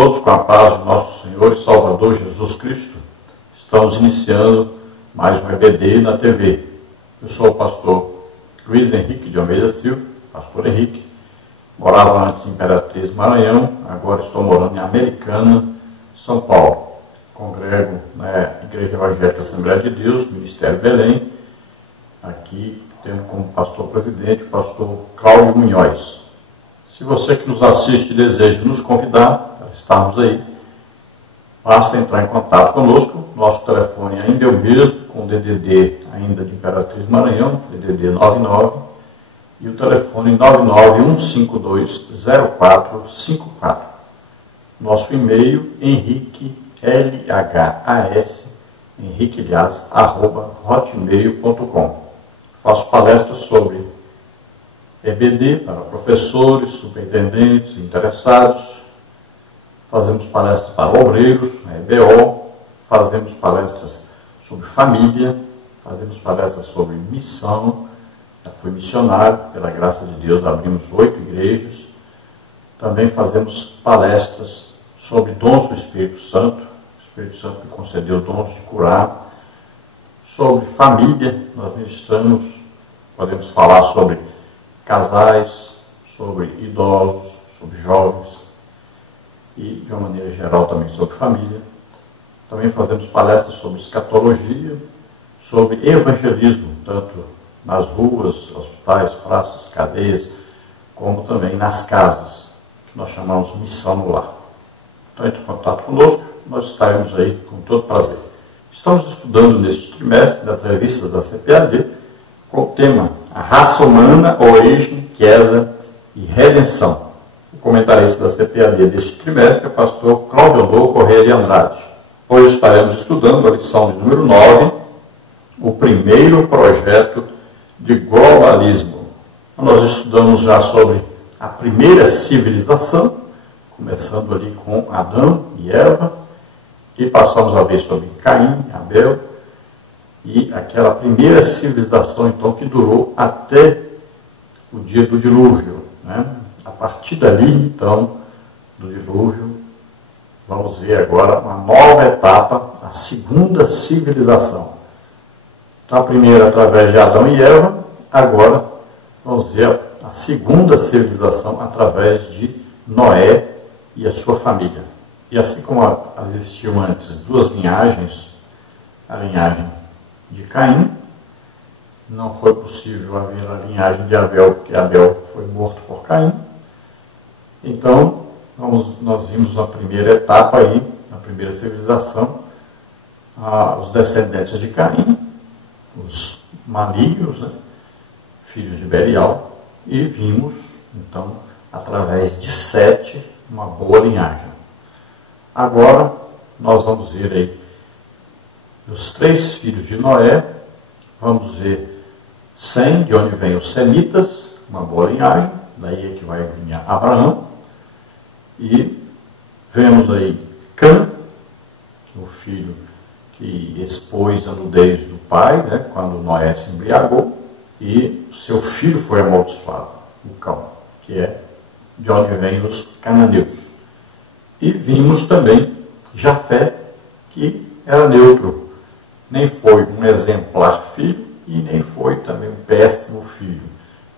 todos com a paz de nosso Senhor e Salvador Jesus Cristo. Estamos iniciando mais um EBD na TV. Eu sou o pastor Luiz Henrique de Almeida Silva, pastor Henrique. Morava antes em Imperatriz, Maranhão, agora estou morando em Americana, São Paulo. Congrego na Igreja Evangélica Assembleia de Deus, Ministério Belém. Aqui temos como pastor presidente o pastor Cláudio Munhoz. Se você que nos assiste deseja nos convidar para estarmos aí, basta entrar em contato conosco. Nosso telefone ainda é o mesmo, com o DDD ainda de Imperatriz Maranhão, DDD 99, e o telefone 991520454. Nosso e-mail, henriquelhas@hotmail.com. Faço palestras sobre EBD para professores, superintendentes, interessados. Fazemos palestras para obreiros, EBO. Fazemos palestras sobre família. Fazemos palestras sobre missão. Já fui missionário, pela graça de Deus, abrimos 8 igrejas. Também fazemos palestras sobre dons do Espírito Santo. O Espírito Santo me concedeu dons de curar. Sobre família, nós ministramos, podemos falar sobre casais, sobre idosos, sobre jovens e, de uma maneira geral, também sobre família. Também fazemos palestras sobre escatologia, sobre evangelismo, tanto nas ruas, hospitais, praças, cadeias, como também nas casas, que nós chamamos missão no lar. Então, entre em contato conosco, nós estaremos aí com todo prazer. Estamos estudando neste trimestre, nas revistas da CPAD, com o tema A Raça Humana, Origem, Queda e Redenção. O comentarista da CPAD deste trimestre é o pastor Cláudio Correia de Andrade. Hoje estaremos estudando a lição de número 9, o primeiro projeto de globalismo. Nós estudamos já sobre a primeira civilização, começando ali com Adão e Eva, e passamos a ver sobre Caim, Abel, e aquela primeira civilização, então, que durou até o dia do dilúvio, né? A partir dali, então, do dilúvio, vamos ver agora uma nova etapa, a segunda civilização. Então, a primeira através de Adão e Eva, agora vamos ver a segunda civilização através de Noé e a sua família. E assim como existiam antes duas linhagens, a linhagem de Caim, não foi possível haver a linhagem de Abel, porque Abel foi morto por Caim. Então, nós vimos na primeira etapa aí, na primeira civilização, os descendentes de Caim, os malignos, né, filhos de Belial, e vimos, então, através de Sete, uma boa linhagem. Agora, nós vamos ver aí os 3 filhos de Noé, vamos ver Sem, de onde vem os semitas, uma boa linhagem, daí é que vai vir Abraão, e vemos aí Cã, o filho que expôs a nudez do pai, né, quando Noé se embriagou, e seu filho foi amaldiçoado, o Cão, que é de onde vem os cananeus. E vimos também Jafé, que era neutro, nem foi um exemplar filho e nem foi também um péssimo filho,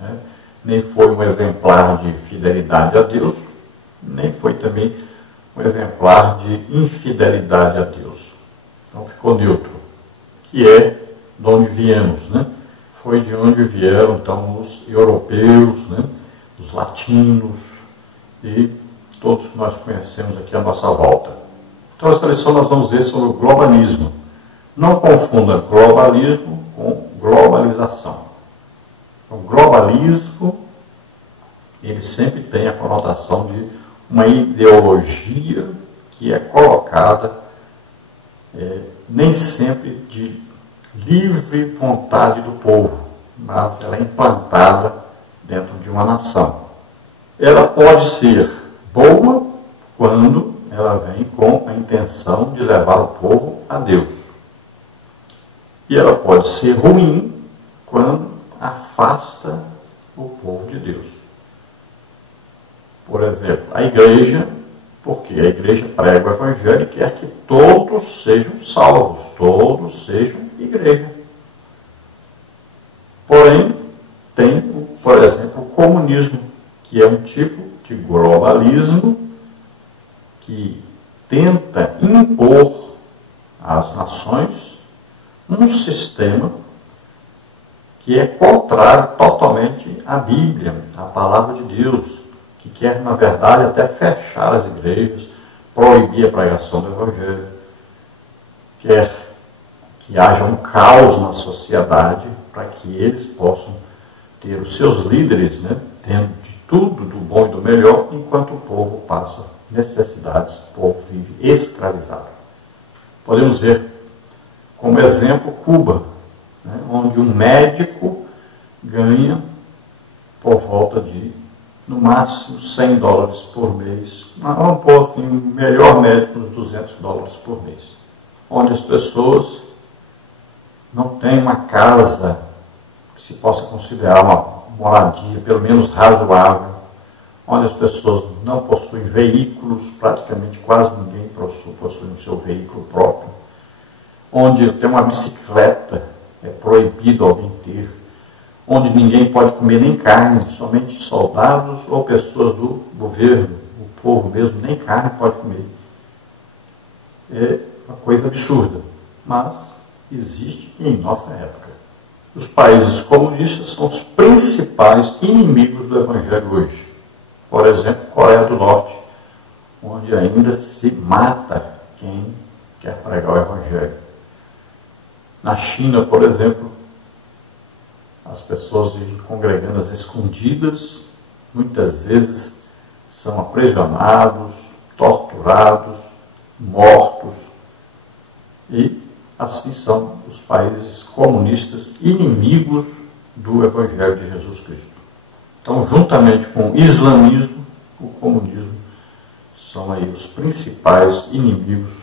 né? Nem foi um exemplar de fidelidade a Deus, nem foi também um exemplar de infidelidade a Deus. Então ficou neutro, que é de onde viemos, né? Foi de onde vieram então os europeus, né? Os latinos e todos que nós conhecemos aqui à nossa volta. Então, essa lição nós vamos ver sobre o globalismo. Não confunda globalismo com globalização. O globalismo, ele sempre tem a conotação de uma ideologia que é colocada, nem sempre de livre vontade do povo, mas ela é implantada dentro de uma nação. Ela pode ser boa quando ela vem com a intenção de levar o povo a Deus. E ela pode ser ruim quando afasta o povo de Deus. Por exemplo, a igreja Porque a igreja prega o evangelho e quer que todos sejam salvos, todos sejam igreja. Porém, tem, por exemplo, o comunismo, que é um tipo de globalismo que tenta impor às nações um sistema que é contrário totalmente à Bíblia, à palavra de Deus, que quer, na verdade, até fechar as igrejas, proibir a pregação do Evangelho, quer que haja um caos na sociedade para que eles possam ter os seus líderes, né, tendo de tudo, do bom e do melhor, enquanto o povo passa necessidades, o povo vive escravizado. Podemos ver como exemplo Cuba, né, onde um médico ganha por volta de, no máximo, $100 por mês. Vamos pôr assim, melhor médico, uns $200 por mês. Onde as pessoas não têm uma casa que se possa considerar uma moradia, pelo menos razoável, onde as pessoas não possuem veículos, praticamente quase ninguém possui o seu veículo próprio, onde tem uma bicicleta, é proibido alguém ter, onde ninguém pode comer nem carne, somente soldados ou pessoas do governo, o povo mesmo, nem carne pode comer. É uma coisa absurda, mas existe em nossa época. Os países comunistas são os principais inimigos do Evangelho hoje. Por exemplo, Coreia do Norte, onde ainda se mata quem quer pregar o Evangelho. Na China, por exemplo, as pessoas vivem congregando às escondidas, muitas vezes são aprisionados, torturados, mortos, e assim são os países comunistas inimigos do Evangelho de Jesus Cristo. Então, juntamente com o islamismo, o comunismo são aí os principais inimigos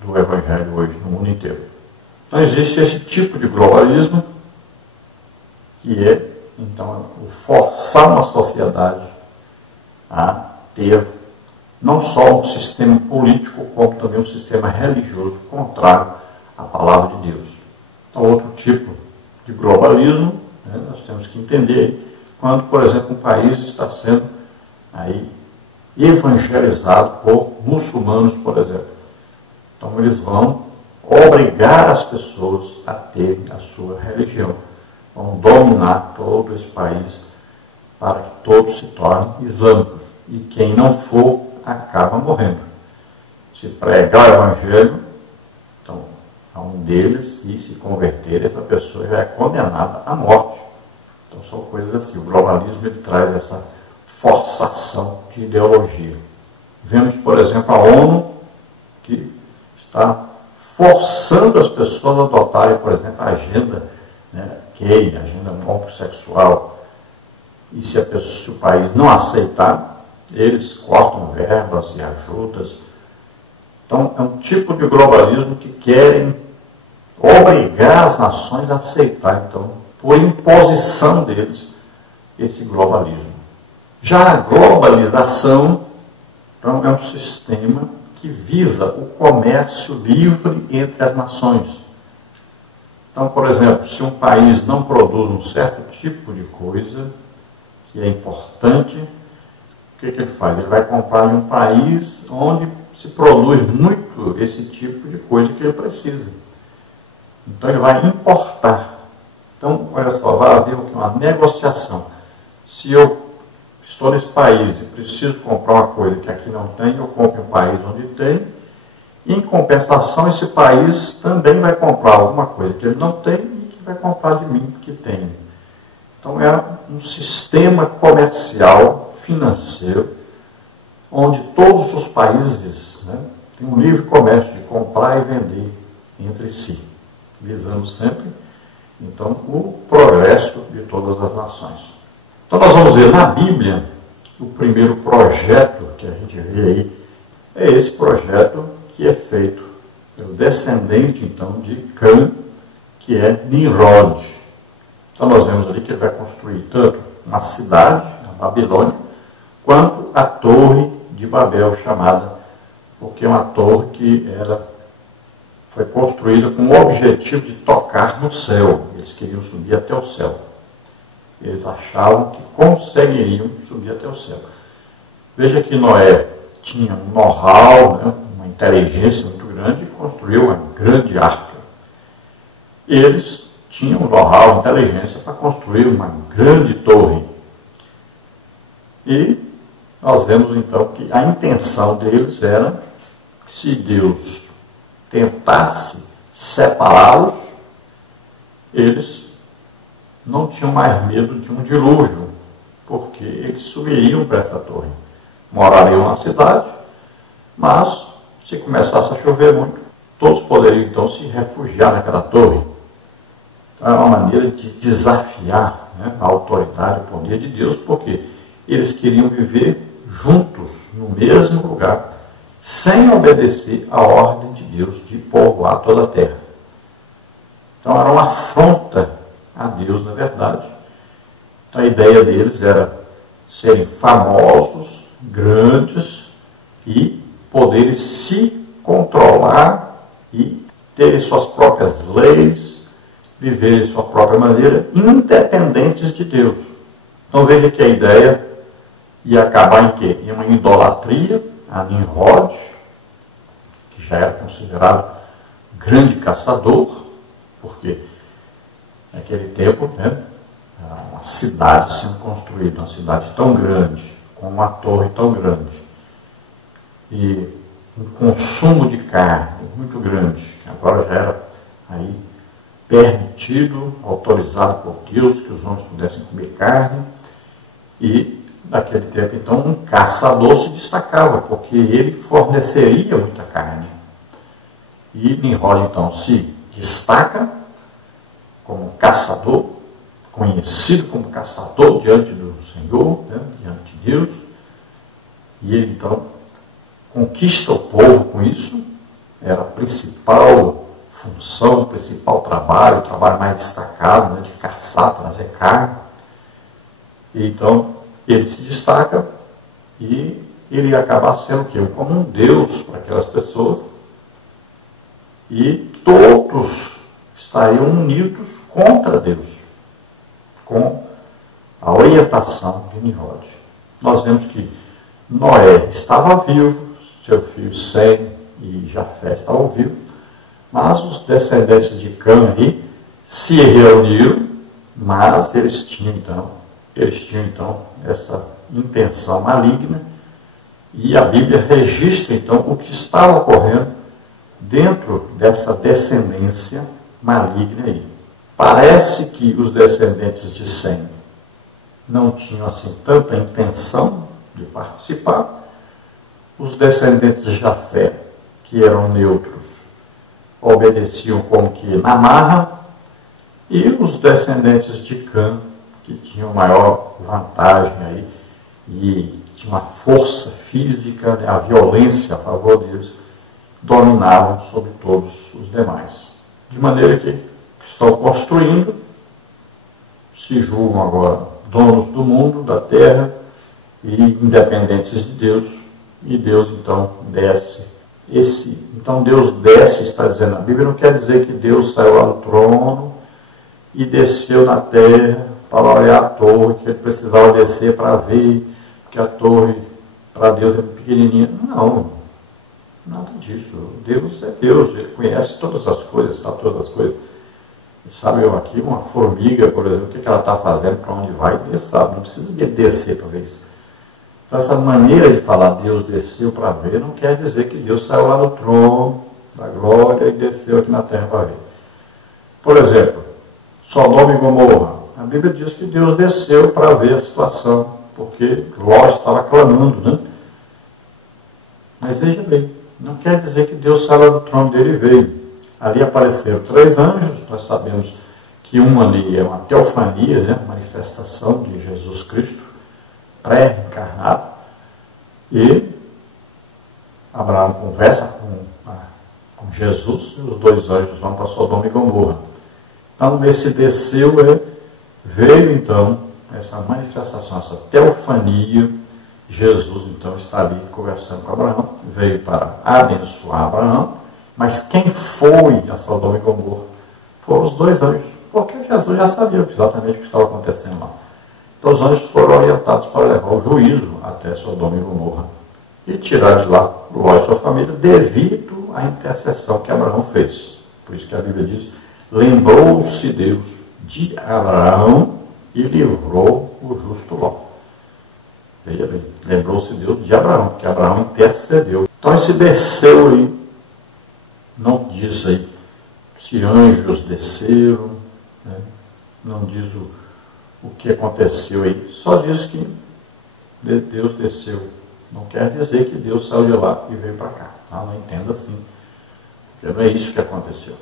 do Evangelho hoje no mundo inteiro. Então, existe esse tipo de globalismo, que é, então, o forçar uma sociedade a ter não só um sistema político, como também um sistema religioso contrário à palavra de Deus. Então, outro tipo de globalismo, né, nós temos que entender quando, por exemplo, um país está sendo aí evangelizado por muçulmanos, por exemplo. Então, eles vão obrigar as pessoas a terem a sua religião. Vão dominar todo esse país para que todos se tornem islâmicos. E quem não for, acaba morrendo. Se pregar o Evangelho, então, a um deles, e se converter, essa pessoa já é condenada à morte. Então, são coisas assim. O globalismo ele traz essa forçação de ideologia. Vemos, por exemplo, a ONU, que está forçando as pessoas a adotarem, por exemplo, a agenda, né, gay, a agenda homossexual. E se o país não aceitar, eles cortam verbas e ajudas. Então, é um tipo de globalismo que querem obrigar as nações a aceitar, então, por imposição deles, esse globalismo. Já a globalização, então, é um sistema que visa o comércio livre entre as nações. Então, por exemplo, se um país não produz um certo tipo de coisa que é importante, o que ele faz? Ele vai comprar de um país onde se produz muito esse tipo de coisa que ele precisa. Então, ele vai importar. Então, olha só, vai haver uma negociação. Se eu estou nesse país e preciso comprar uma coisa que aqui não tem, eu compro em um país onde tem, e em compensação esse país também vai comprar alguma coisa que ele não tem e que vai comprar de mim que tem. Então é um sistema comercial, financeiro, onde todos os países, né, têm um livre comércio de comprar e vender entre si, visando sempre, então, o progresso de todas as nações. Então nós vamos ver na Bíblia, o primeiro projeto que a gente vê aí, é esse projeto que é feito pelo descendente, então, de Cã, que é Nimrod. Então nós vemos ali que ele vai construir tanto uma cidade, a Babilônia, quanto a torre de Babel, chamada, porque é uma torre que foi construída com o objetivo de tocar no céu. Eles queriam subir até o céu. Eles achavam que conseguiriam subir até o céu. Veja que Noé tinha um know-how, né, uma inteligência muito grande, e construiu uma grande arca. Eles tinham know-how, inteligência para construir uma grande torre. E nós vemos então que a intenção deles era que, se Deus tentasse separá-los, eles não tinham mais medo de um dilúvio, porque eles subiriam para essa torre. Morariam na cidade, mas se começasse a chover muito, todos poderiam então se refugiar naquela torre. Então, é uma maneira de desafiar, né, a autoridade, o poder de Deus, porque eles queriam viver juntos, no mesmo lugar, sem obedecer à ordem de Deus de povoar toda a terra. Então era uma afronta a Deus, na verdade. Então a ideia deles era serem famosos, grandes e poderem se controlar e terem suas próprias leis, viverem sua própria maneira, independentes de Deus. Então veja que a ideia ia acabar em quê? Em uma idolatria a Nimrod, que já era considerado grande caçador, porque naquele tempo, né, uma cidade sendo construída, uma cidade tão grande, com uma torre tão grande, e um consumo de carne muito grande, que agora já era aí permitido, autorizado por Deus, que os homens pudessem comer carne, e naquele tempo, então, um caçador se destacava, porque ele forneceria muita carne. E Nimrod, então, se destaca como caçador, conhecido como caçador diante do Senhor, né, diante de Deus. E ele, então, conquista o povo com isso. Era a principal função, o principal trabalho, o trabalho mais destacado, né, de caçar, trazer carne. E, então, ele se destaca e ele acaba sendo o quê? Como um Deus para aquelas pessoas. E todos estariam unidos contra Deus, com a orientação de Nimrod. Nós vemos que Noé estava vivo, seu filho Sem e Jafé estavam vivos, mas os descendentes de Cã aí se reuniram, mas eles tinham então essa intenção maligna, e a Bíblia registra então o que estava ocorrendo dentro dessa descendência maligna aí. Parece que os descendentes de Sem não tinham assim tanta intenção de participar. Os descendentes de Jafé, que eram neutros, obedeciam como que na marra, e os descendentes de Cã, que tinham maior vantagem aí, e tinha uma força física, né, a violência a favor deles, dominavam sobre todos os demais. De maneira que estão construindo, se julgam agora donos do mundo, da terra, e independentes de Deus, e Deus então desce. Então Deus desce, está dizendo na Bíblia, não quer dizer que Deus saiu lá do trono e desceu na terra para olhar a torre, que ele precisava descer para ver, que a torre para Deus é pequenininha. Não, nada disso. Deus é Deus, ele conhece todas as coisas, sabe todas as coisas. Sabe eu aqui, uma formiga, por exemplo, o que ela está fazendo, para onde vai, Deus sabe, não precisa de descer para ver isso. Então essa maneira de falar Deus desceu para ver, não quer dizer que Deus saiu lá do trono da glória e desceu aqui na terra para ver. Por exemplo, Sodoma e Gomorra. A Bíblia diz que Deus desceu para ver a situação, porque Ló estava clamando, né? Mas veja bem, não quer dizer que Deus saiu do trono dele e veio. Ali apareceram 3 anjos, nós sabemos que um ali é uma teofania, né? Manifestação de Jesus Cristo, pré-encarnado, e Abraão conversa com Jesus, e os 2 anjos vão para Sodoma e Gomorra. Então, esse desceu, veio então essa manifestação, essa teofania, Jesus então está ali conversando com Abraão, veio para abençoar Abraão, mas quem foi a Sodoma e Gomorra? Foram os dois anjos, porque Jesus já sabia exatamente o que estava acontecendo lá. Então os anjos foram orientados para levar o juízo até Sodoma e Gomorra e tirar de lá Ló e sua família devido à intercessão que Abraão fez. Por isso que a Bíblia diz, lembrou-se Deus de Abraão e livrou o justo Ló. Veja bem, lembrou-se Deus de Abraão, porque Abraão intercedeu. Então esse desceu aí, não diz aí se anjos desceram, né? Não diz o que aconteceu aí, só diz que Deus desceu. Não quer dizer que Deus saiu de lá e veio para cá. Tá? Não entenda assim, porque não é isso que aconteceu.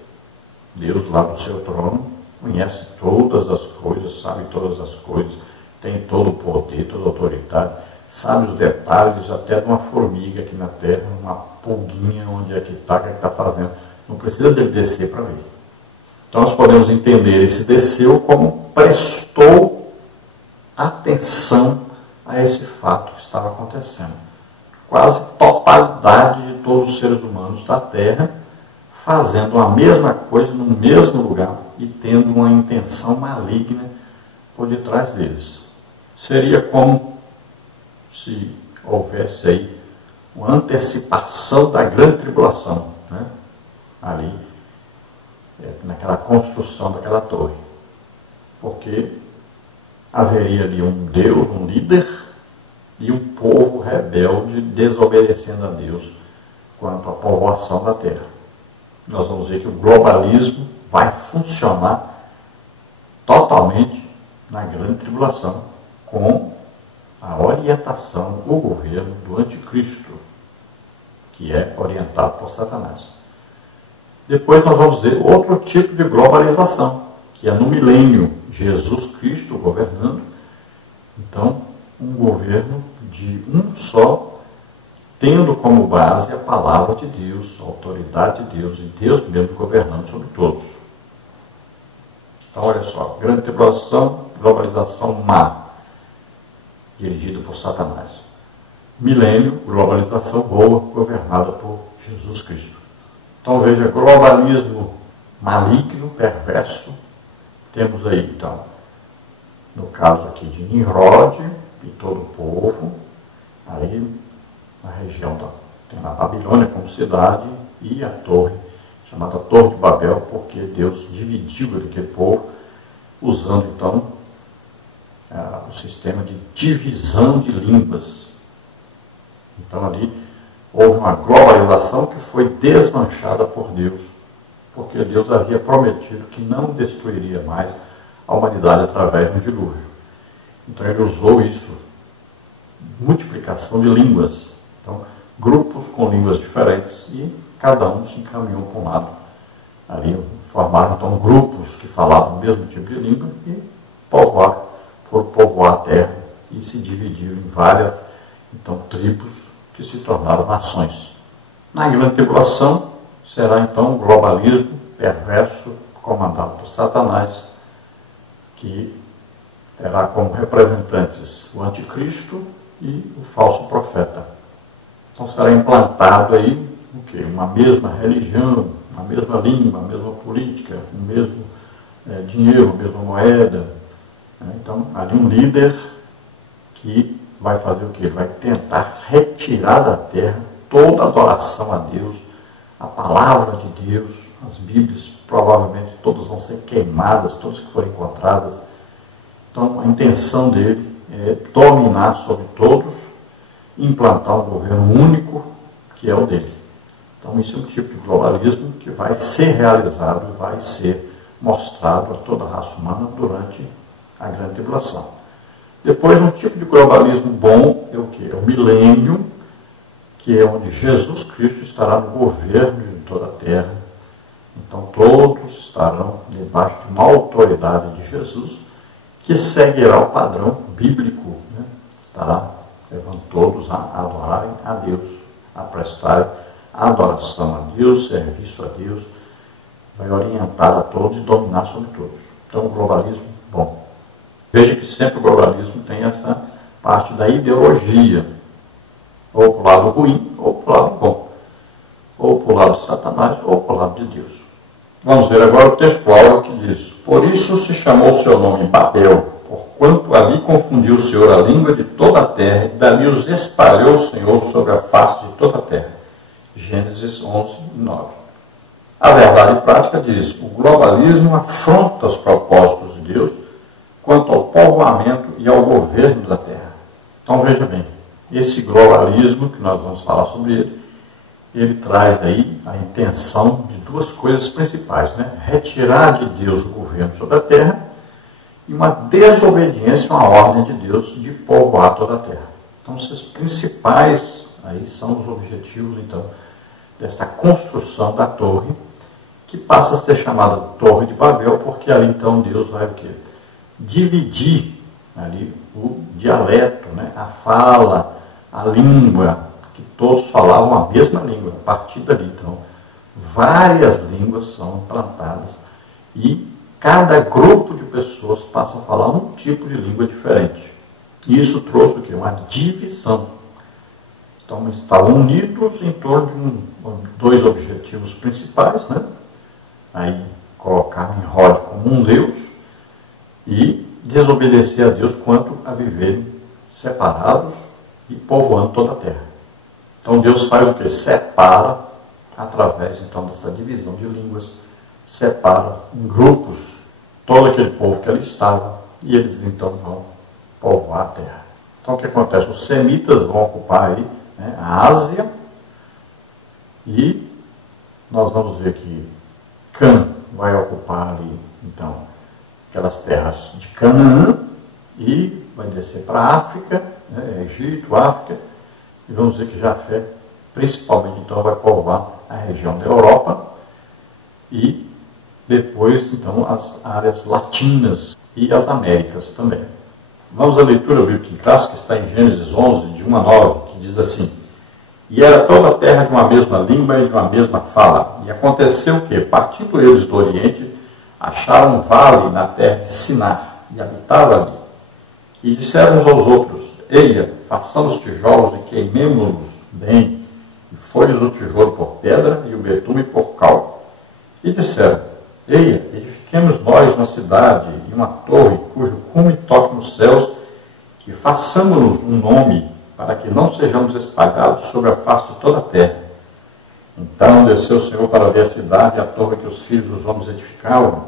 Deus lá do seu trono conhece todas as coisas, sabe todas as coisas, tem todo o poder, toda a autoridade, sabe os detalhes até de uma formiga aqui na terra, uma pulguinha, onde é que está, o que está fazendo. Não precisa dele descer para ver. Então nós podemos entender esse desceu como prestou atenção a esse fato que estava acontecendo. Quase totalidade de todos os seres humanos da terra fazendo a mesma coisa no mesmo lugar e tendo uma intenção maligna por detrás deles. Seria como se houvesse aí uma antecipação da grande tribulação, né? Ali, naquela construção daquela torre. Porque haveria ali um Deus, um líder, e um povo rebelde desobedecendo a Deus quanto à povoação da terra. Nós vamos ver que o globalismo vai funcionar totalmente na grande tribulação com a orientação, o governo do anticristo, que é orientado por Satanás. Depois nós vamos ver outro tipo de globalização, que é no milênio, Jesus Cristo governando. Então, um governo de um só, tendo como base a palavra de Deus, a autoridade de Deus, e Deus mesmo governando sobre todos. Então, olha só, grande tribulação, globalização má, dirigida por Satanás. Milênio, globalização boa, governada por Jesus Cristo. Então, veja, globalismo maligno, perverso. Temos aí, então, no caso aqui de Nimrod e todo o povo, aí na região tem a Babilônia como cidade e a torre, chamada Torre de Babel, porque Deus dividiu aquele povo, usando então o sistema de divisão de línguas. Então ali houve uma globalização que foi desmanchada por Deus, porque Deus havia prometido que não destruiria mais a humanidade através do dilúvio. Então ele usou isso, multiplicação de línguas. Então, grupos com línguas diferentes e cada um se encaminhou para um lado. Ali formaram então grupos que falavam o mesmo tipo de língua e foram povoar a terra e se dividiram em várias então tribos que se tornaram nações. Na grande tribulação será então o globalismo perverso comandado por Satanás, que terá como representantes o anticristo e o falso profeta. Então será implantado aí o quê? Uma mesma religião, uma mesma língua, uma mesma política, o mesmo dinheiro, a mesma moeda. Então, ali um líder que vai fazer o quê? Vai tentar retirar da terra toda a adoração a Deus, a palavra de Deus, as Bíblias, provavelmente todas vão ser queimadas, todas que forem encontradas. Então, a intenção dele é dominar sobre todos e implantar um governo único, que é o dele. Então, isso é um tipo de globalismo que vai ser realizado e vai ser mostrado a toda a raça humana durante a grande tribulação. Depois, um tipo de globalismo bom é o quê? É o milênio, que é onde Jesus Cristo estará no governo de toda a terra. Então, todos estarão debaixo de uma autoridade de Jesus, que seguirá o padrão bíblico, né? Estará levando todos a adorarem a Deus, a prestarem adoração a Deus, serviço a Deus, vai orientar a todos e dominar sobre todos. Então, o globalismo bom. Veja que sempre o globalismo tem essa parte da ideologia. ou para o lado ruim, ou para o lado bom, ou para o lado de Satanás, ou para o lado de Deus. Vamos ver agora o textual que diz: por isso se chamou o seu nome Babel, porquanto ali confundiu o Senhor a língua de toda a terra, e dali os espalhou o Senhor sobre a face de toda a terra. Gênesis 11, 9. A verdade prática diz: o globalismo afronta os propósitos de Deus quanto ao povoamento e ao governo da terra. Então veja bem, esse globalismo que nós vamos falar sobre ele traz aí a intenção de duas coisas principais, né? Retirar de Deus o governo sobre a terra e uma desobediência à ordem de Deus de povoar toda a terra. Então, esses principais aí são os objetivos, então, dessa construção da torre, que passa a ser chamada Torre de Babel, porque ali, então, Deus vai o quê? Dividir ali o dialeto, né? A fala, a língua, que todos falavam a mesma língua. A partir dali, então, várias línguas são implantadas e cada grupo de pessoas passa a falar um tipo de língua diferente. E isso trouxe o quê? Uma divisão. Então, estavam unidos em torno de dois objetivos principais, né? Aí, colocar em Rod como um Deus e desobedecer a Deus quanto a viverem separados e povoando toda a terra. Então, Deus faz o quê? Separa, através, então, dessa divisão de línguas, separa em grupos todo aquele povo que ali estava e eles, então, vão povoar a terra. Então, o que acontece? Os semitas vão ocupar aí, né, a Ásia, e nós vamos ver que Cã vai ocupar ali, então, aquelas terras de Canaã e vai descer para a África, né, Egito, África, e vamos ver que Jafé, principalmente, então, vai povoar a região da Europa e depois, então, as áreas latinas e as Américas também. Vamos à leitura bíblica clássica, que está em Gênesis 11, de 1 a 9, que diz assim: e era toda a terra de uma mesma língua e de uma mesma fala. E aconteceu que, partindo eles do Oriente, acharam um vale na terra de Sinar, e habitavam ali. E disseram uns aos outros: eia, façamos tijolos e queimemo-los bem, e foi-lhes o tijolo por pedra e o betume por cal. E disseram: eia, edifiquemos nós uma cidade e uma torre, cujo cume toque nos céus, e façamos-nos um nome, para que não sejamos espalhados sobre a face de toda a terra. Então desceu o Senhor para ver a cidade e a torre que os filhos dos homens edificavam.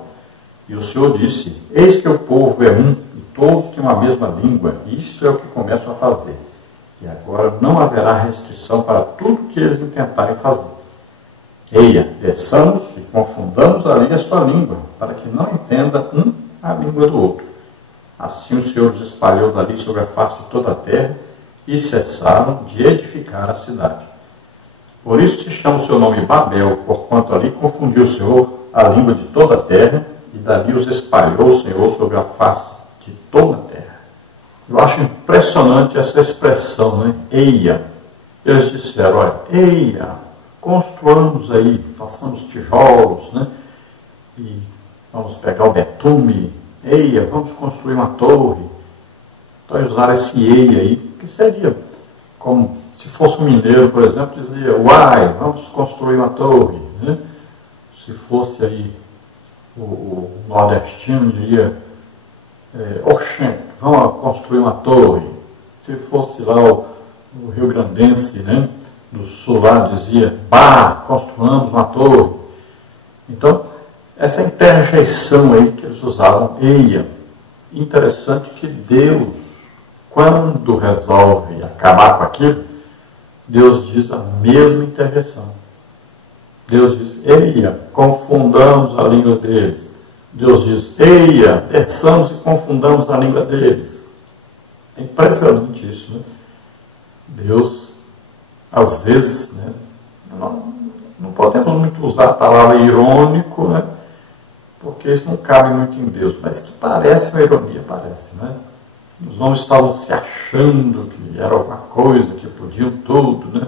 E o Senhor disse: eis que o povo é um, e todos têm uma mesma língua, e isto é o que começam a fazer. E agora não haverá restrição para tudo que eles intentarem fazer. Eia, desçamos e confundamos ali a sua língua, para que não entenda um a língua do outro. Assim o Senhor os espalhou dali sobre a face de toda a terra, e cessaram de edificar a cidade. Por isso se chama o seu nome Babel, porquanto ali confundiu o Senhor a língua de toda a terra, e dali os espalhou o Senhor sobre a face de toda a terra. Eu acho impressionante essa expressão, né? Eia. Eles disseram: olha, eia, construamos aí, façamos tijolos, né? E vamos pegar o betume, eia, vamos construir uma torre. Então eles usaram esse eia aí, que seria como se fosse um mineiro, por exemplo, dizia: uai, vamos construir uma torre, né? Se fosse aí o nordestino, diria: oxente, vamos construir uma torre. Se fosse lá o rio-grandense, né, do sul lá, dizia: bah, construamos uma torre. Então, essa interjeição aí que eles usavam, eia. Interessante que Deus, quando resolve acabar com aquilo, Deus diz a mesma interjeição. Deus diz: eia, confundamos a língua deles. Deus diz: eia, desçamos e confundamos a língua deles. É impressionante isso, né? Deus, às vezes, né, não podemos muito usar a palavra irônico, né, porque isso não cabe muito em Deus, mas que parece uma ironia, parece, né? Os homens estavam se achando que era alguma coisa, que podiam tudo, né?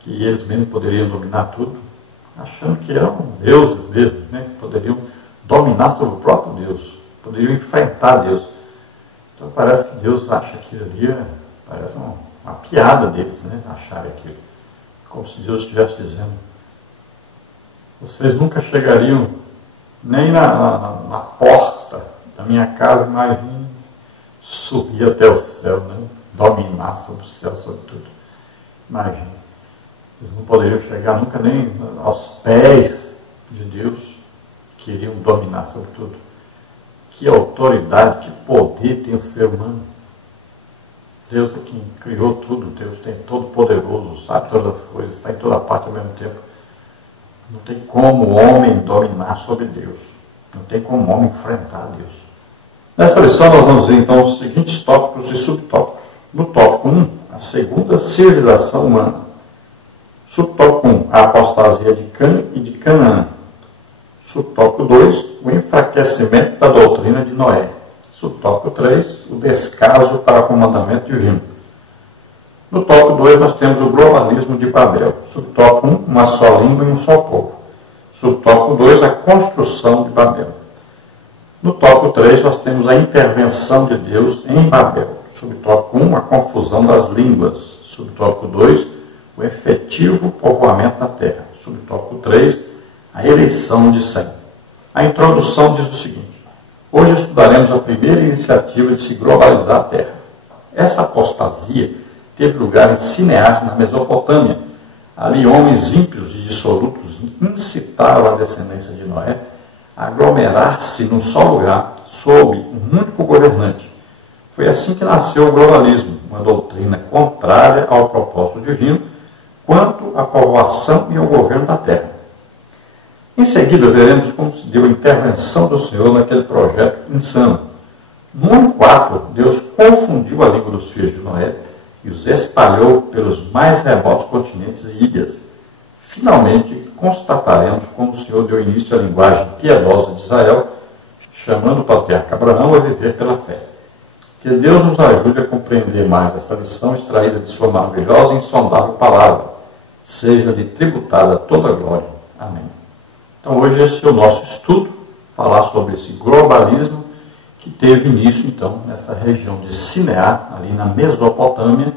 Que eles mesmos poderiam dominar tudo, achando que eram deuses mesmo, né? Que poderiam dominar sobre o próprio Deus, poderiam enfrentar Deus. Então parece que Deus acha que ali parece uma piada deles, né? Acharem aquilo. Como se Deus estivesse dizendo: vocês nunca chegariam nem na porta da minha casa, imagine subir até o céu, né? Dominar sobre o céu, sobre tudo. Imagine. Eles não poderiam chegar nunca nem aos pés de Deus, queriam dominar sobre tudo. Que autoridade, que poder tem o ser humano. Deus é quem criou tudo, Deus tem todo poderoso, sabe todas as coisas, está em toda parte ao mesmo tempo. Não tem como o homem dominar sobre Deus. Não tem como o homem enfrentar Deus. Nessa lição nós vamos ver então os seguintes tópicos e subtópicos. No tópico 1, a segunda civilização humana. Subtópico 1, a apostasia de Cã e de Canaã. Subtópico 2, o enfraquecimento da doutrina de Noé. Subtópico 3, o descaso para o mandamento divino. No tópico 2, nós temos o globalismo de Babel. Subtópico 1, uma só língua e um só povo. Subtópico 2, a construção de Babel. No tópico 3, nós temos a intervenção de Deus em Babel. Subtópico 1, a confusão das línguas. Subtópico 2, o efetivo povoamento da terra. Subtópico 3, a eleição de Sem. A introdução diz o seguinte: hoje estudaremos a primeira iniciativa de se globalizar a terra. Essa apostasia teve lugar em Sinear, na Mesopotâmia. Ali homens ímpios e dissolutos incitaram a descendência de Noé a aglomerar-se num só lugar, sob um único governante. Foi assim que nasceu o globalismo, uma doutrina contrária ao propósito divino quanto à povoação e ao governo da terra. Em seguida, veremos como se deu a intervenção do Senhor naquele projeto insano. No único ato, Deus confundiu a língua dos filhos de Noé e os espalhou pelos mais remotos continentes e ilhas. Finalmente, constataremos como o Senhor deu início à linguagem piedosa de Israel, chamando o patriarca Abraão a viver pela fé. Que Deus nos ajude a compreender mais esta lição extraída de sua maravilhosa e insondável palavra. Seja-lhe tributada toda a glória. Amém. Então, hoje esse é o nosso estudo, falar sobre esse globalismo que teve início, então, nessa região de Sinear, ali na Mesopotâmia,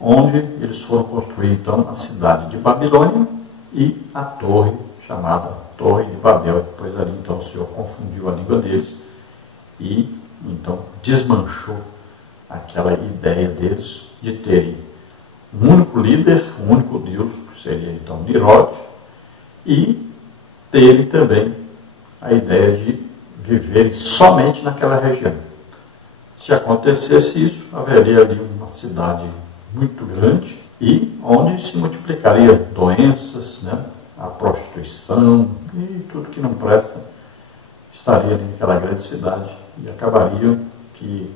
onde eles foram construir, então, a cidade de Babilônia e a torre, chamada Torre de Babel. Depois ali, então, o Senhor confundiu a língua deles e, então, desmanchou aquela ideia deles de terem um único líder, um único Deus, que seria, então, Nimrod, e teve também a ideia de viver somente naquela região. Se acontecesse isso, haveria ali uma cidade muito grande e onde se multiplicaria doenças, né, a prostituição e tudo que não presta estaria ali naquela grande cidade e acabaria que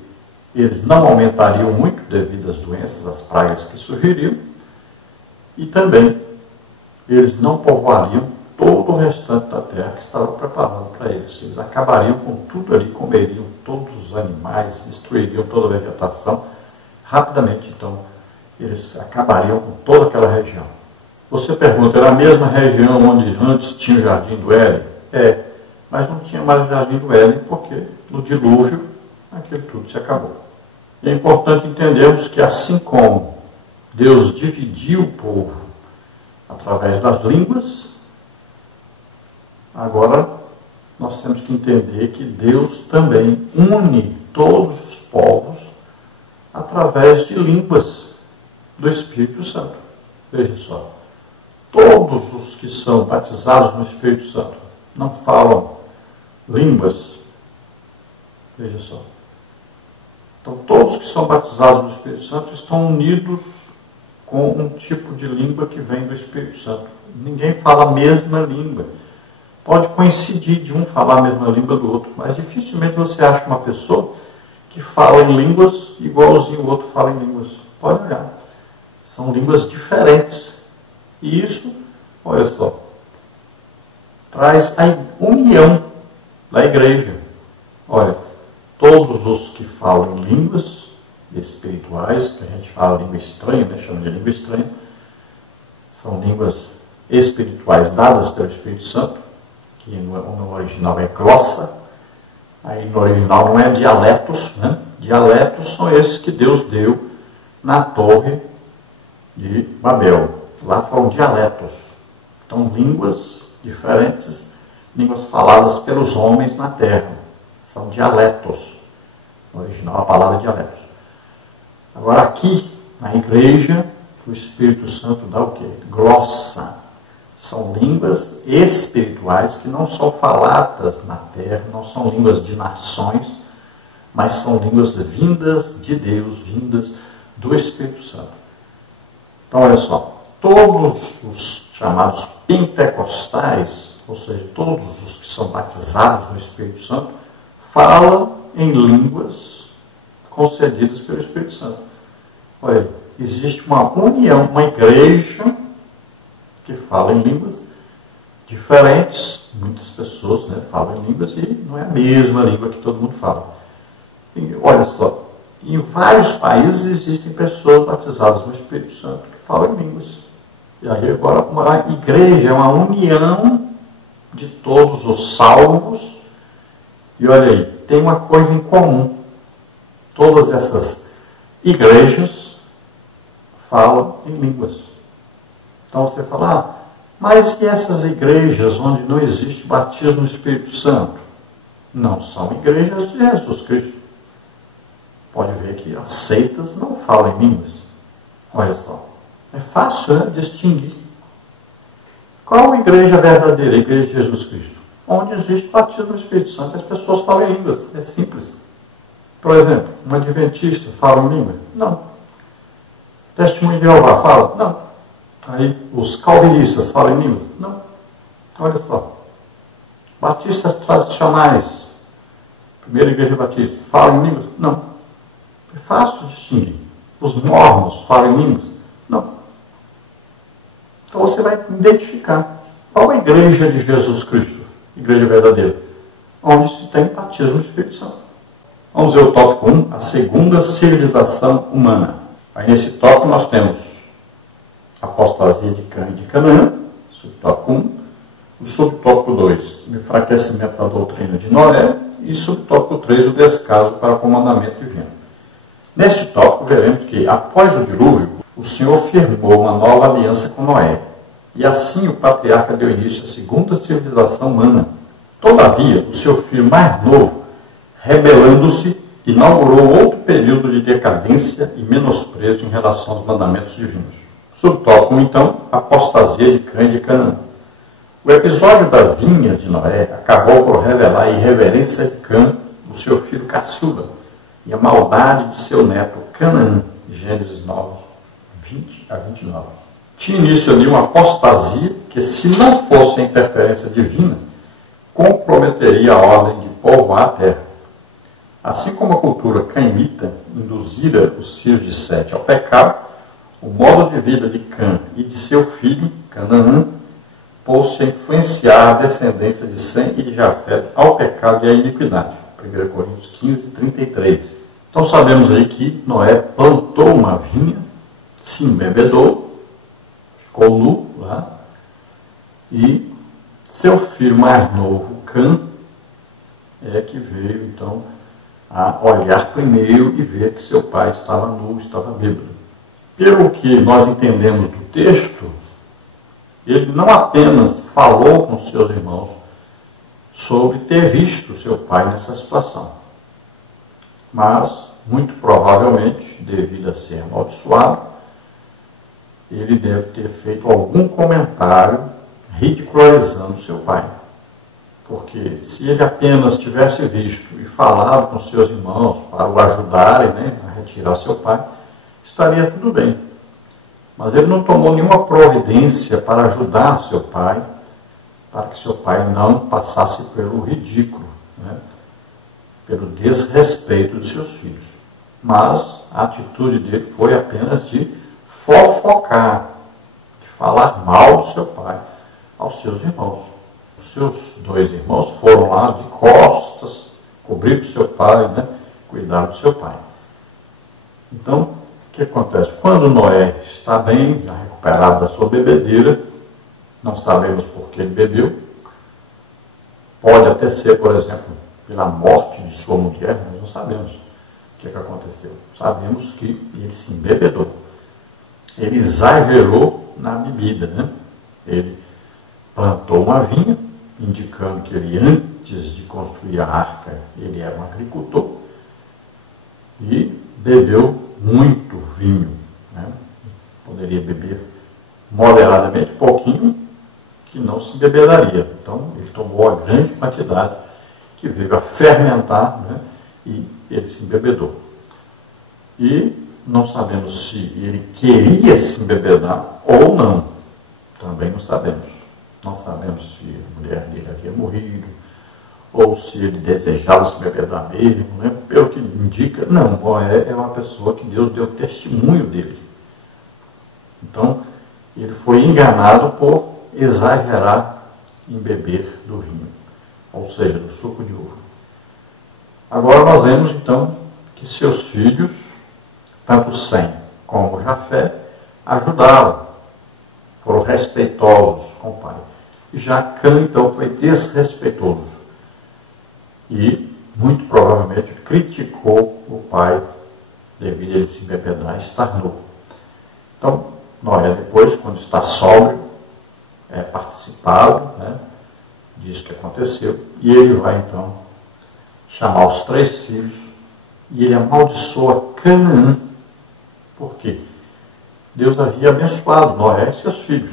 eles não aumentariam muito devido às doenças, às pragas que surgiriam e também eles não povoariam todo o restante da terra que estava preparado para eles. Eles acabariam com tudo ali, comeriam todos os animais, destruiriam toda a vegetação. Rapidamente, então, eles acabariam com toda aquela região. Você pergunta, era a mesma região onde antes tinha o Jardim do Éden? É, mas não tinha mais o Jardim do Éden porque no dilúvio aquilo tudo se acabou. E é importante entendermos que assim como Deus dividiu o povo através das línguas, agora nós temos que entender que Deus também une todos os povos através de línguas do Espírito Santo. Veja só, todos os que são batizados no Espírito Santo não falam línguas. Veja só. Então, todos que são batizados no Espírito Santo estão unidos com um tipo de língua que vem do Espírito Santo. Ninguém fala a mesma língua. Pode coincidir de um falar a mesma língua do outro, mas dificilmente você acha uma pessoa que fala em línguas igualzinho o outro fala em línguas. Pode olhar. São línguas diferentes. E isso, olha só, traz a união da igreja. Olha, todos os que falam em línguas espirituais, que a gente fala língua estranha, né, chama de língua estranha, são línguas espirituais dadas pelo Espírito Santo, que no original é glossa, aí no original não é dialetos, né? Dialetos são esses que Deus deu na Torre de Babel. Lá foram dialetos. Então, línguas diferentes, línguas faladas pelos homens na terra. São dialetos. No original, a palavra é dialetos. Agora, aqui, na igreja, o Espírito Santo dá o quê? Glossa. São línguas espirituais que não são faladas na terra, não são línguas de nações, mas são línguas vindas de Deus, vindas do Espírito Santo. Então, olha só, todos os chamados pentecostais, ou seja, todos os que são batizados no Espírito Santo, falam em línguas concedidas pelo Espírito Santo. Olha, existe uma união, uma igreja que fala em línguas diferentes. Muitas pessoas, né, falam em línguas e não é a mesma língua que todo mundo fala. E, olha só, em vários países existem pessoas batizadas no Espírito Santo que falam em línguas. E aí agora uma igreja é uma união de todos os salvos. E olha aí, tem uma coisa em comum. Todas essas igrejas falam em línguas. Então você fala, mas e essas igrejas onde não existe batismo no Espírito Santo? Não são igrejas de Jesus Cristo. Pode ver que as seitas não falam em línguas. Olha só, é fácil, né, distinguir. Qual a igreja verdadeira, a igreja de Jesus Cristo? Onde existe batismo no Espírito Santo, as pessoas falam em línguas. É simples. Por exemplo, um adventista fala em língua? Não. Testemunho de Jeová fala? Não. Aí os calvinistas falam em línguas? Não. Olha só. Batistas tradicionais, primeira igreja batista, falam em línguas? Não. É fácil de distinguir. Os mormons falam em línguas? Não. Então você vai identificar qual é a igreja de Jesus Cristo, igreja verdadeira, onde se tem batismo no Espírito Santo. Vamos ver o tópico 1, a segunda civilização humana. Aí nesse tópico nós temos a apostasia de Cã e de Canaã, subtópico 1. O subtópico 2, o enfraquecimento da doutrina de Noé. E subtópico 3, o descaso para o comandamento divino. Neste tópico veremos que, após o dilúvio, o Senhor firmou uma nova aliança com Noé. E assim o patriarca deu início à segunda civilização humana. Todavia, o seu filho mais novo, rebelando-se, inaugurou outro período de decadência e menosprezo em relação aos mandamentos divinos. Subtópico 1, então, a apostasia de Cã e de Canaã. O episódio da vinha de Noé acabou por revelar a irreverência de Cã, o seu filho caçula, e a maldade de seu neto Canaã, Gênesis 9, 20 a 29. Tinha início ali uma apostasia que, se não fosse a interferência divina, comprometeria a ordem de povoar a terra. Assim como a cultura caimita induzira os filhos de Sete ao pecado, o modo de vida de Cã e de seu filho, Canaã, pôs-se a influenciar a descendência de Sem e de Jafé ao pecado e à iniquidade. 1 Coríntios 15, 33. Então sabemos aí que Noé plantou uma vinha, se embebedou, ficou nu lá, e seu filho mais novo, Cã, é que veio então a olhar primeiro e ver que seu pai estava nu, estava bêbado. Pelo que nós entendemos do texto, ele não apenas falou com seus irmãos sobre ter visto seu pai nessa situação, mas, muito provavelmente, devido a ser amaldiçoado, ele deve ter feito algum comentário ridicularizando seu pai. Porque se ele apenas tivesse visto e falado com seus irmãos para o ajudarem, né, a retirar seu pai, estaria tudo bem. Mas ele não tomou nenhuma providência para ajudar seu pai, para que seu pai não passasse pelo ridículo, né, pelo desrespeito de seus filhos. Mas a atitude dele foi apenas de fofocar, de falar mal do seu pai aos seus irmãos. Os seus dois irmãos foram lá de costas, cobrir o seu pai, né, cuidar do seu pai. Então, o que acontece? Quando Noé está bem, já recuperado da sua bebedeira, não sabemos por que ele bebeu, pode até ser, por exemplo, pela morte de sua mulher, nós não sabemos. que aconteceu? Sabemos que ele se embebedou. Ele exagerou na bebida, né? Ele plantou uma vinha, indicando que ele, antes de construir a arca, ele era um agricultor, e bebeu muito vinho, né? Poderia beber moderadamente, pouquinho, que não se embebedaria. Então, ele tomou a grande quantidade, que veio a fermentar, né? E ele se embebedou. E não sabemos se ele queria se embebedar ou não. Também não sabemos. Não sabemos se a mulher dele havia morrido, ou se ele desejava se embebedar mesmo, né? Pelo que indica, não, Noé é uma pessoa que Deus deu testemunho dele. Então, ele foi enganado por exagerar em beber do vinho, ou seja, do suco de uva. Agora nós vemos então que seus filhos, tanto Sem como Jafé, ajudaram, foram respeitosos com o pai. E já Cã, então, foi desrespeitoso e, muito provavelmente, criticou o pai devido a ele se embebedar e estar nu. Então, Noé, depois, quando está sóbrio, é participado, né, disso que aconteceu, e ele vai, então, chamar os 3 filhos, e ele amaldiçoa Canaã. Por quê? Deus havia abençoado Noé e seus filhos.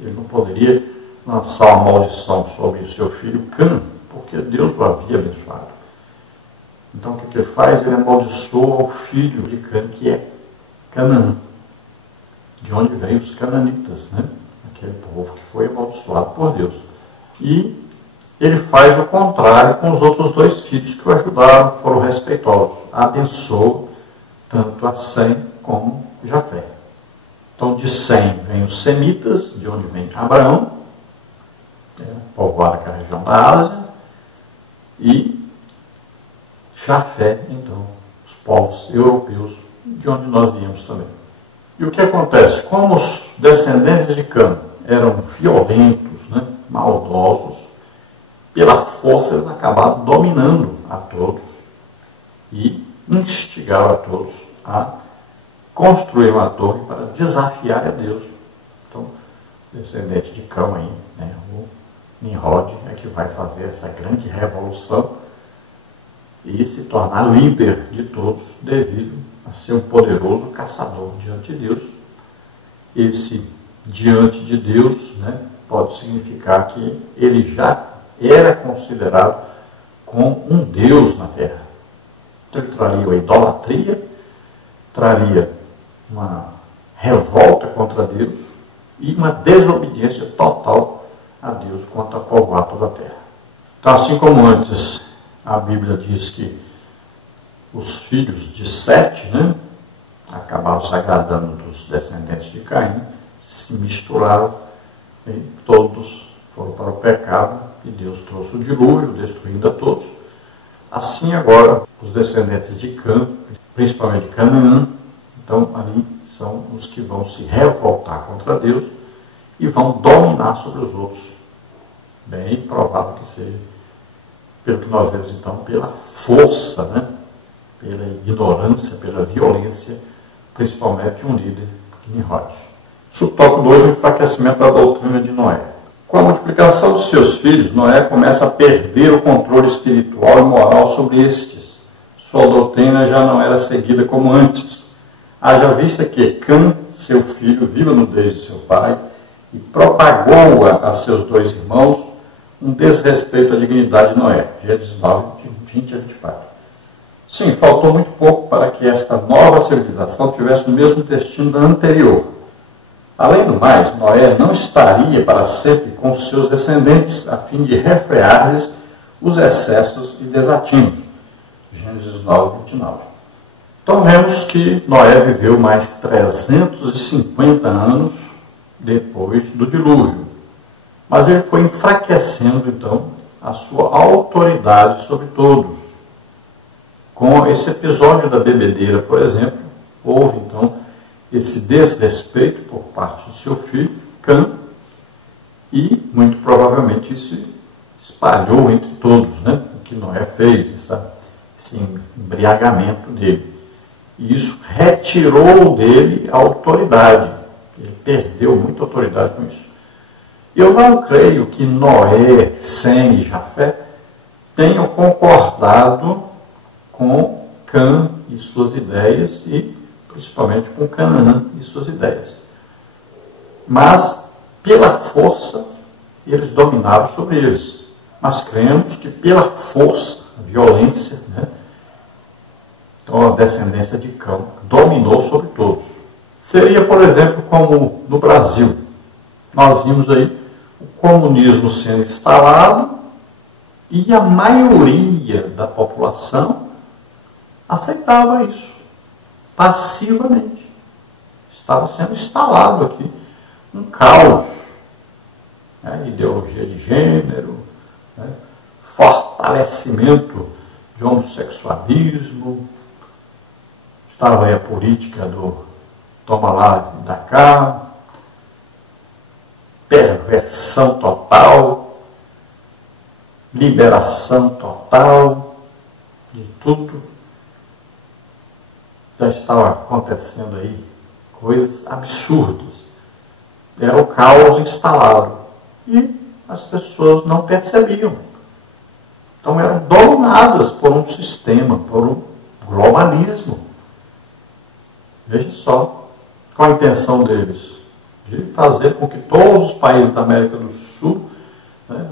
Ele não poderia lançar uma maldição sobre o seu filho Cã, porque Deus o havia abençoado. Então, o que ele faz? Ele amaldiçoa o filho de Cã, que é Canaã, de onde vêm os cananitas, né? Aquele povo que foi amaldiçoado por Deus. E ele faz o contrário com os outros 2 filhos que o ajudaram, foram respeitosos. Abençoa tanto a Sem como Jafé. Então, de Sem vem os semitas, de onde vem Abraão, povoada que é a região da Ásia, e Jafé, então, os povos europeus, de onde nós viemos também. E o que acontece? Como os descendentes de Cã eram violentos, né, maldosos, pela força eles acabaram dominando a todos e instigaram a todos a construir uma torre para desafiar a Deus. Então, o descendente de Cã aí, né, o Nimrod, é que vai fazer essa grande revolução e se tornar líder de todos devido a ser um poderoso caçador diante de Deus. Esse diante de Deus, né, pode significar que ele já era considerado como um Deus na terra. Então ele traria a idolatria, traria uma revolta contra Deus e uma desobediência total a Deus quanto a povoar toda a terra. Então, assim como antes a Bíblia diz que os filhos de Sete, né, acabaram se agradando dos descendentes de Caim, se misturaram e todos foram para o pecado e Deus trouxe o dilúvio, destruindo a todos. Assim agora, os descendentes de Cã, principalmente de Canaã, então ali são os que vão se revoltar contra Deus e vão dominar sobre os outros. Bem provável que seja, pelo que nós vemos então, pela força, né? Pela ignorância, pela violência, principalmente de um líder, Nimrod. Subtópico 2, o enfraquecimento da doutrina de Noé. Com a multiplicação dos seus filhos, Noé começa a perder o controle espiritual e moral sobre estes. Sua doutrina já não era seguida como antes. Haja vista que Cã, seu filho, viu a nudez de seu pai e propagou-a a seus 2 irmãos, um desrespeito à dignidade de Noé. Gênesis 9, 20 a 24. Sim, faltou muito pouco para que esta nova civilização tivesse o mesmo destino da anterior. Além do mais, Noé não estaria para sempre com seus descendentes, a fim de refrear-lhes os excessos e desatinos. Gênesis 9, 29. Então vemos que Noé viveu mais 350 anos depois do dilúvio. Mas ele foi enfraquecendo, então, a sua autoridade sobre todos. Com esse episódio da bebedeira, por exemplo, houve, então, esse desrespeito por parte do seu filho, Cã, e, muito provavelmente, isso se espalhou entre todos, né? O que Noé fez, esse embriagamento dele. E isso retirou dele a autoridade. Ele perdeu muita autoridade com isso. Eu não creio que Noé, Sem e Jafé tenham concordado com Cã e suas ideias, e principalmente com Canaã e suas ideias. Mas, pela força, eles dominaram sobre eles. Mas cremos que pela força, violência, então a descendência de Cã dominou sobre todos. Seria, por exemplo, como no Brasil. Nós vimos aí o comunismo sendo instalado e a maioria da população aceitava isso, passivamente. Estava sendo instalado aqui um caos, ideologia de gênero, fortalecimento de homossexualismo, estava aí a política do toma lá e dá cá, perversão total, liberação total de tudo. Já estava acontecendo aí coisas absurdas. Era o caos instalado. E as pessoas não percebiam. Então eram dominadas por um sistema, por um globalismo. Veja só, qual a intenção deles? De fazer com que todos os países da América do Sul,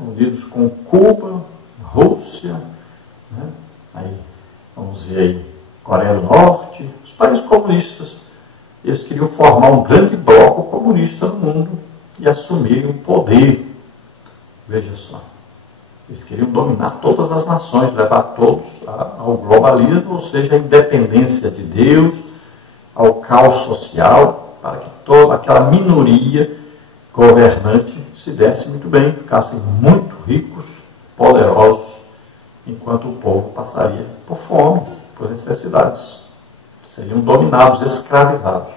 unidos com Cuba, Rússia, aí, vamos ver aí, Coreia do Norte, os países comunistas, eles queriam formar um grande bloco comunista no mundo e assumir o poder. Veja só, eles queriam dominar todas as nações, levar todos ao globalismo, ou seja, a independência de Deus, ao caos social, para que toda aquela minoria governante se desse muito bem, ficassem muito ricos, poderosos, enquanto o povo passaria por fome, por necessidades. Seriam dominados, escravizados.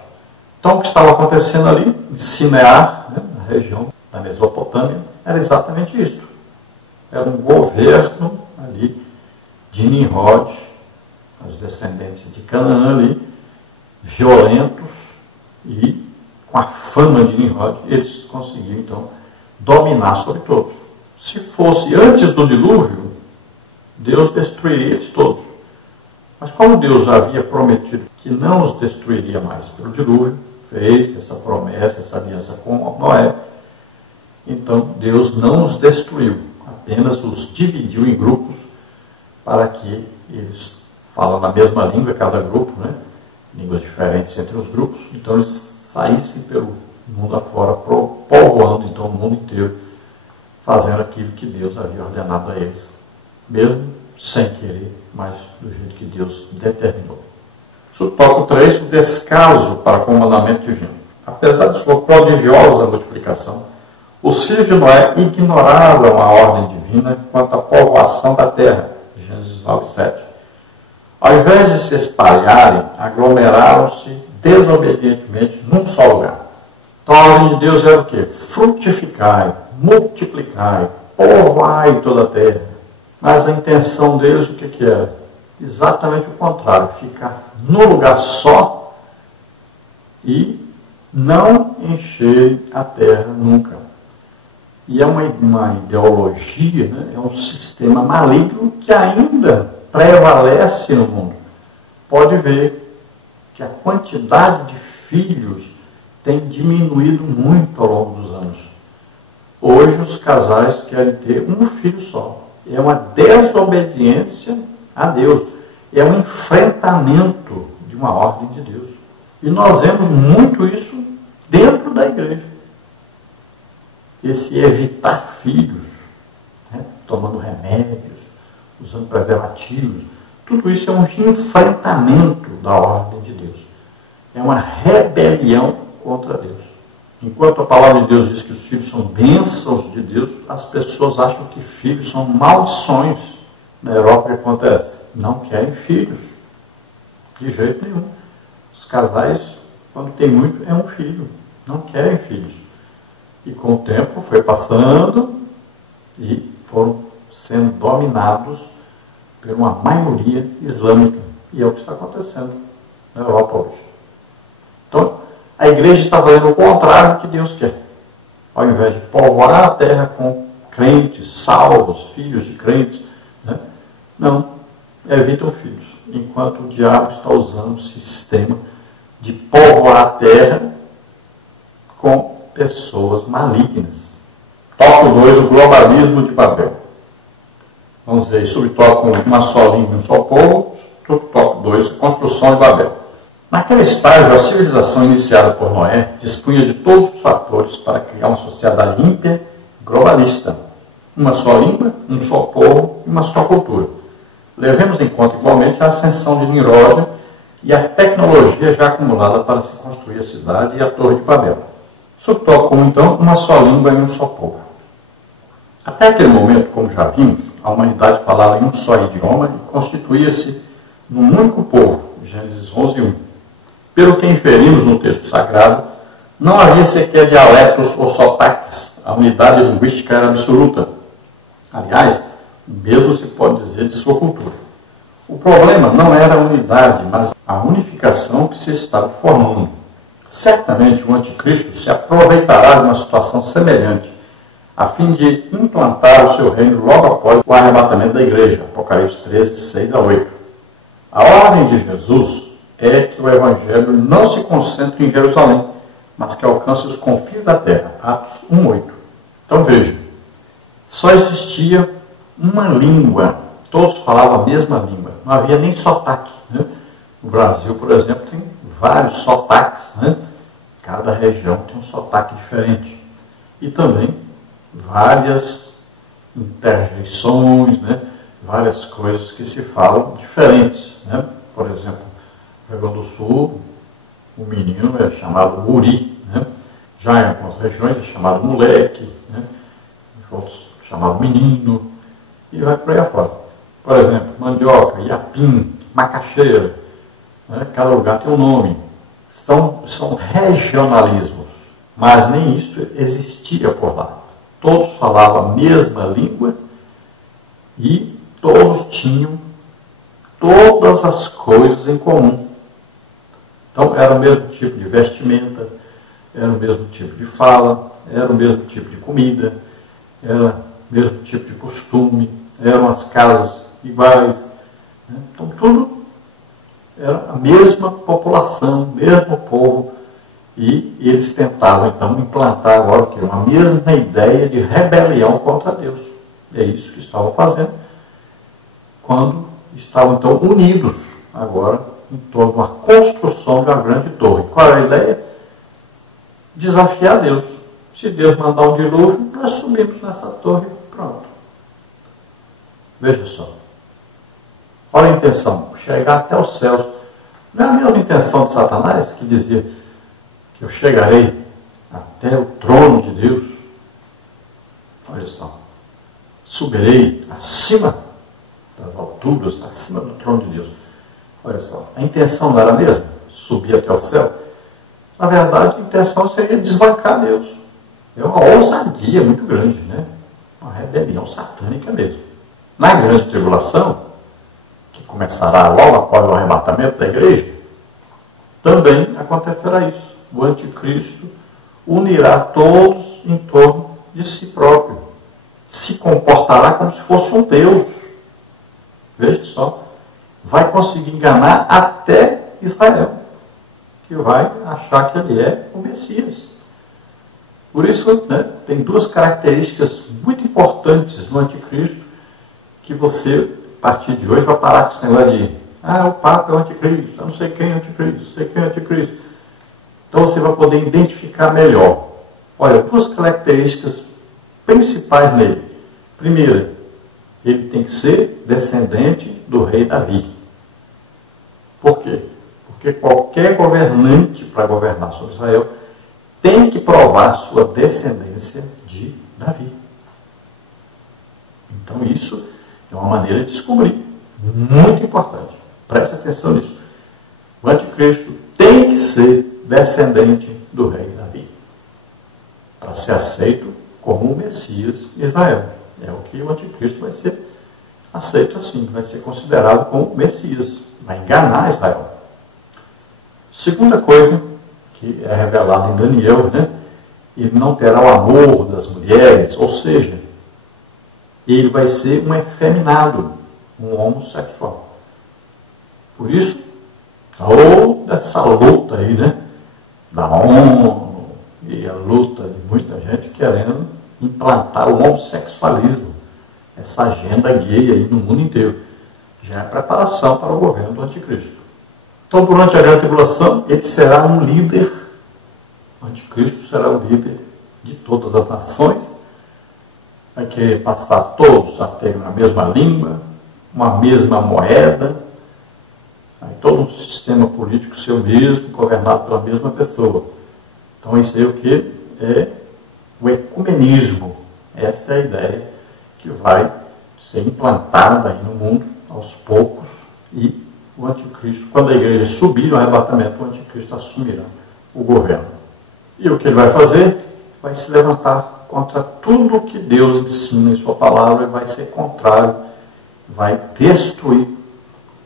Então, o que estava acontecendo ali, em Sinear, na região da Mesopotâmia, era exatamente isso. Era um governo ali de Nimrod, os descendentes de Canaã ali, violentos, e com a fama de Nimrod, eles conseguiram, então, dominar sobre todos. Se fosse antes do dilúvio, Deus destruiria eles todos. Mas como Deus já havia prometido que não os destruiria mais pelo dilúvio, fez essa promessa, essa aliança com Noé, então Deus não os destruiu, apenas os dividiu em grupos para que eles falam na mesma língua, cada grupo, línguas diferentes entre os grupos, então eles saíssem pelo mundo afora, povoando então o mundo inteiro, fazendo aquilo que Deus havia ordenado a eles, mesmo sem querer, mas do jeito que Deus determinou. Tópico 3, o descaso para com o mandamento divino. Apesar de sua prodigiosa multiplicação, os filhos de Noé ignoraram a ordem divina quanto à povoação da terra. Gênesis 9:7. Ao invés de se espalharem, aglomeraram-se desobedientemente num só lugar. Então a ordem de Deus era o quê? Frutificai, multiplicai, povoai toda a terra. Mas a intenção deles o que era? Exatamente o contrário, ficar num lugar só e não encher a terra nunca. E é uma ideologia, é um sistema maligno que ainda prevalece no mundo. Pode ver que a quantidade de filhos tem diminuído muito ao longo dos anos. Hoje os casais querem ter um filho só. É uma desobediência a Deus. É um enfrentamento de uma ordem de Deus. E nós vemos muito isso dentro da igreja. Esse evitar filhos, tomando remédios, usando preservativos, tudo isso é um enfrentamento da ordem de Deus. É uma rebelião contra Deus. Enquanto a palavra de Deus diz que os filhos são bênçãos de Deus, as pessoas acham que filhos são maldições. Na Europa o que acontece? Não querem filhos. De jeito nenhum. Os casais, quando tem muito, é um filho. Não querem filhos. E com o tempo foi passando e foram sendo dominados por uma maioria islâmica. E é o que está acontecendo na Europa hoje. Então, a igreja está fazendo o contrário do que Deus quer. Ao invés de povoar a terra com crentes, salvos, filhos de crentes, né? Não, evitam filhos. Enquanto o diabo está usando o sistema de povoar a terra com pessoas malignas. Tópico 2, o globalismo de Babel. Vamos ver, subtópico 1, uma só língua e um só povo. Tópico 2, construção de Babel. Naquele estágio, a civilização iniciada por Noé dispunha de todos os fatores para criar uma sociedade ímpia e globalista. Uma só língua, um só povo e uma só cultura. Levemos em conta igualmente a ascensão de Nimrod e a tecnologia já acumulada para se construir a cidade e a Torre de Babel. Subtópico 1, então, uma só língua e um só povo. Até aquele momento, como já vimos, a humanidade falava em um só idioma e constituía-se num único povo, Gênesis 11:1. Pelo que inferimos no texto sagrado, não havia sequer dialetos ou sotaques. A unidade linguística era absoluta. Aliás, o mesmo se pode dizer de sua cultura. O problema não era a unidade, mas a unificação que se estava formando. Certamente o anticristo se aproveitará de uma situação semelhante, a fim de implantar o seu reino logo após o arrebatamento da igreja. Apocalipse 13, 6-8. A ordem de Jesus é que o evangelho não se concentre em Jerusalém, mas que alcance os confins da terra. Atos 1:8. Então veja, só existia uma língua, todos falavam a mesma língua, não havia nem sotaque, né? No Brasil, por exemplo, tem vários sotaques, né? Cada região tem um sotaque diferente. E também várias interjeições, né? Várias coisas que se falam diferentes, né? Por exemplo, no Rio Grande do Sul, o menino é chamado guri, né? Já em algumas regiões é chamado moleque, né? Outros chamado menino, e vai por aí afora. Por exemplo, mandioca, iapim, macaxeira, né? Cada lugar tem um nome. São regionalismos, mas nem isso existia por lá. Todos falavam a mesma língua e todos tinham todas as coisas em comum. Então, era o mesmo tipo de vestimenta, era o mesmo tipo de fala, era o mesmo tipo de comida, era o mesmo tipo de costume, eram as casas iguais. Né? Então, tudo era a mesma população, o mesmo povo, e eles tentavam, então, implantar agora o quê? Uma mesma ideia de rebelião contra Deus. E é isso que estavam fazendo quando estavam, então, unidos agora em torno de uma construção de uma grande torre. Qual era a ideia? Desafiar Deus. Se Deus mandar um dilúvio, nós subimos nessa torre e pronto. Veja só. Olha a intenção, chegar até os céus. Não é a mesma intenção de Satanás, que dizia que eu chegarei até o trono de Deus. Olha só. Subirei acima das alturas, acima do trono de Deus. Olha só, a intenção não era a mesma? Subir até o céu? Na verdade, a intenção seria desbancar Deus. É uma ousadia muito grande, né? Uma rebelião satânica mesmo. Na grande tribulação, que começará logo após o arrebatamento da igreja, também acontecerá isso. O anticristo unirá todos em torno de si próprio. Se comportará como se fosse um Deus. Veja só. Vai conseguir enganar até Israel, que vai achar que ele é o Messias. Por isso, né, tem duas características muito importantes no anticristo, que você, a partir de hoje, vai parar com esse negócio de o Papa é o anticristo, eu não sei quem é o anticristo, não sei quem é o anticristo. Então você vai poder identificar melhor. Olha, duas características principais nele. Primeira, ele tem que ser descendente do rei Davi. Por quê? Porque qualquer governante para governar sobre Israel tem que provar sua descendência de Davi. Então isso é uma maneira de descobrir. Muito importante. Preste atenção nisso. O anticristo tem que ser descendente do rei Davi para ser aceito como o Messias de Israel. É o que o anticristo vai ser aceito assim, vai ser considerado como Messias, vai enganar Israel. Segunda coisa que é revelada em Daniel, né? Ele não terá o amor das mulheres, ou seja, ele vai ser um efeminado, um homossexual. Por isso, toda essa luta aí, né? Da ONU e a luta de muita gente querendo implantar o homossexualismo, essa agenda gay aí no mundo inteiro. Já é preparação para o governo do anticristo. Então, durante a grande tribulação, ele será um líder. O anticristo será o líder de todas as nações. Vai querer passar todos a ter a mesma língua, uma mesma moeda, todo um sistema político seu mesmo, governado pela mesma pessoa. Então, isso aí é o que? É o ecumenismo. Essa é a ideia que vai ser implantada aí no mundo, aos poucos, e o anticristo, quando a igreja subir no arrebatamento, o anticristo assumirá o governo. E o que ele vai fazer? Vai se levantar contra tudo que Deus ensina em sua palavra e vai ser contrário, vai destruir,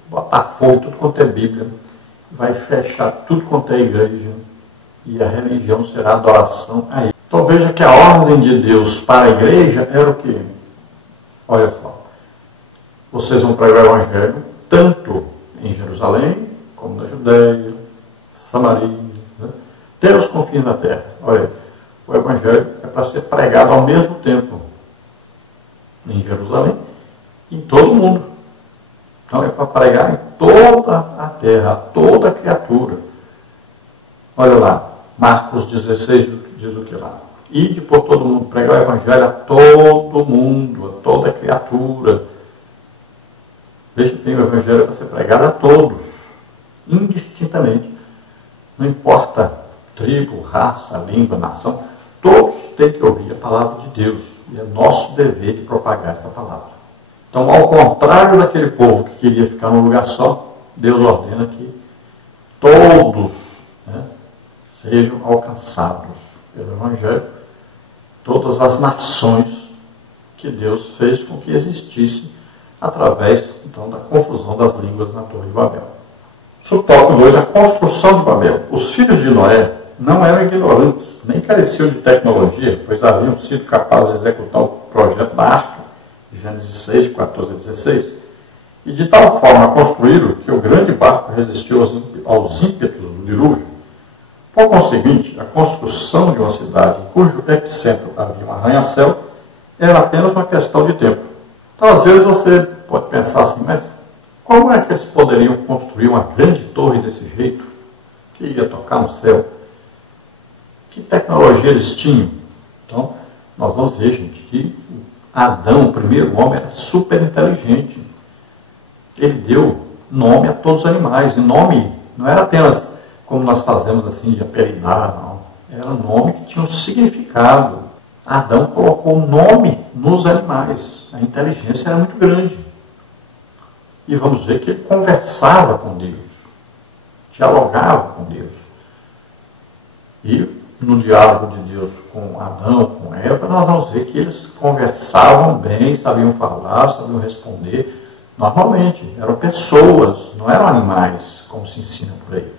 botar fogo em tudo quanto é Bíblia, vai fechar tudo quanto é igreja, e a religião será adoração a ele. Então veja que a ordem de Deus para a igreja era o quê? Olha só, vocês vão pregar o evangelho tanto em Jerusalém, como na Judéia, Samaria, né? Até os confins da terra. Olha, o evangelho é para ser pregado ao mesmo tempo em Jerusalém e em todo o mundo. Então é para pregar em toda a terra, a toda a criatura. Olha lá, Marcos 16 diz o que lá? Ide por todo mundo, pregar o evangelho a todo mundo, a toda a criatura. Veja bem, o evangelho é para ser pregado a todos, indistintamente. Não importa tribo, raça, língua, nação, todos têm que ouvir a palavra de Deus. E é nosso dever de propagar esta palavra. Então, ao contrário daquele povo que queria ficar num lugar só, Deus ordena que todos, né, sejam alcançados pelo evangelho, todas as nações que Deus fez com que existissem através, então, da confusão das línguas na Torre de Babel. Subtópico 2, a construção de Babel. Os filhos de Noé não eram ignorantes, nem careciam de tecnologia, pois haviam sido capazes de executar o projeto da arca, de Gênesis 6, 14 a 16, e de tal forma construíram que o grande barco resistiu aos ímpetos do dilúvio. Por conseguinte, a construção de uma cidade cujo epicentro havia um arranha-céu era apenas uma questão de tempo. Então, às vezes, você pode pensar assim, mas como é que eles poderiam construir uma grande torre desse jeito, que ia tocar no céu? Que tecnologia eles tinham? Então, nós vamos ver, gente, que Adão, o primeiro homem, era super inteligente. Ele deu nome a todos os animais. E nome não era apenas como nós fazemos assim, de apelidar, não. Era um nome que tinha um significado. Adão colocou nome nos animais. A inteligência era muito grande. E vamos ver que ele conversava com Deus, dialogava com Deus. E no diálogo de Deus com Adão, com Eva, nós vamos ver que eles conversavam bem, sabiam falar, sabiam responder. Normalmente, eram pessoas, não eram animais, como se ensina por aí.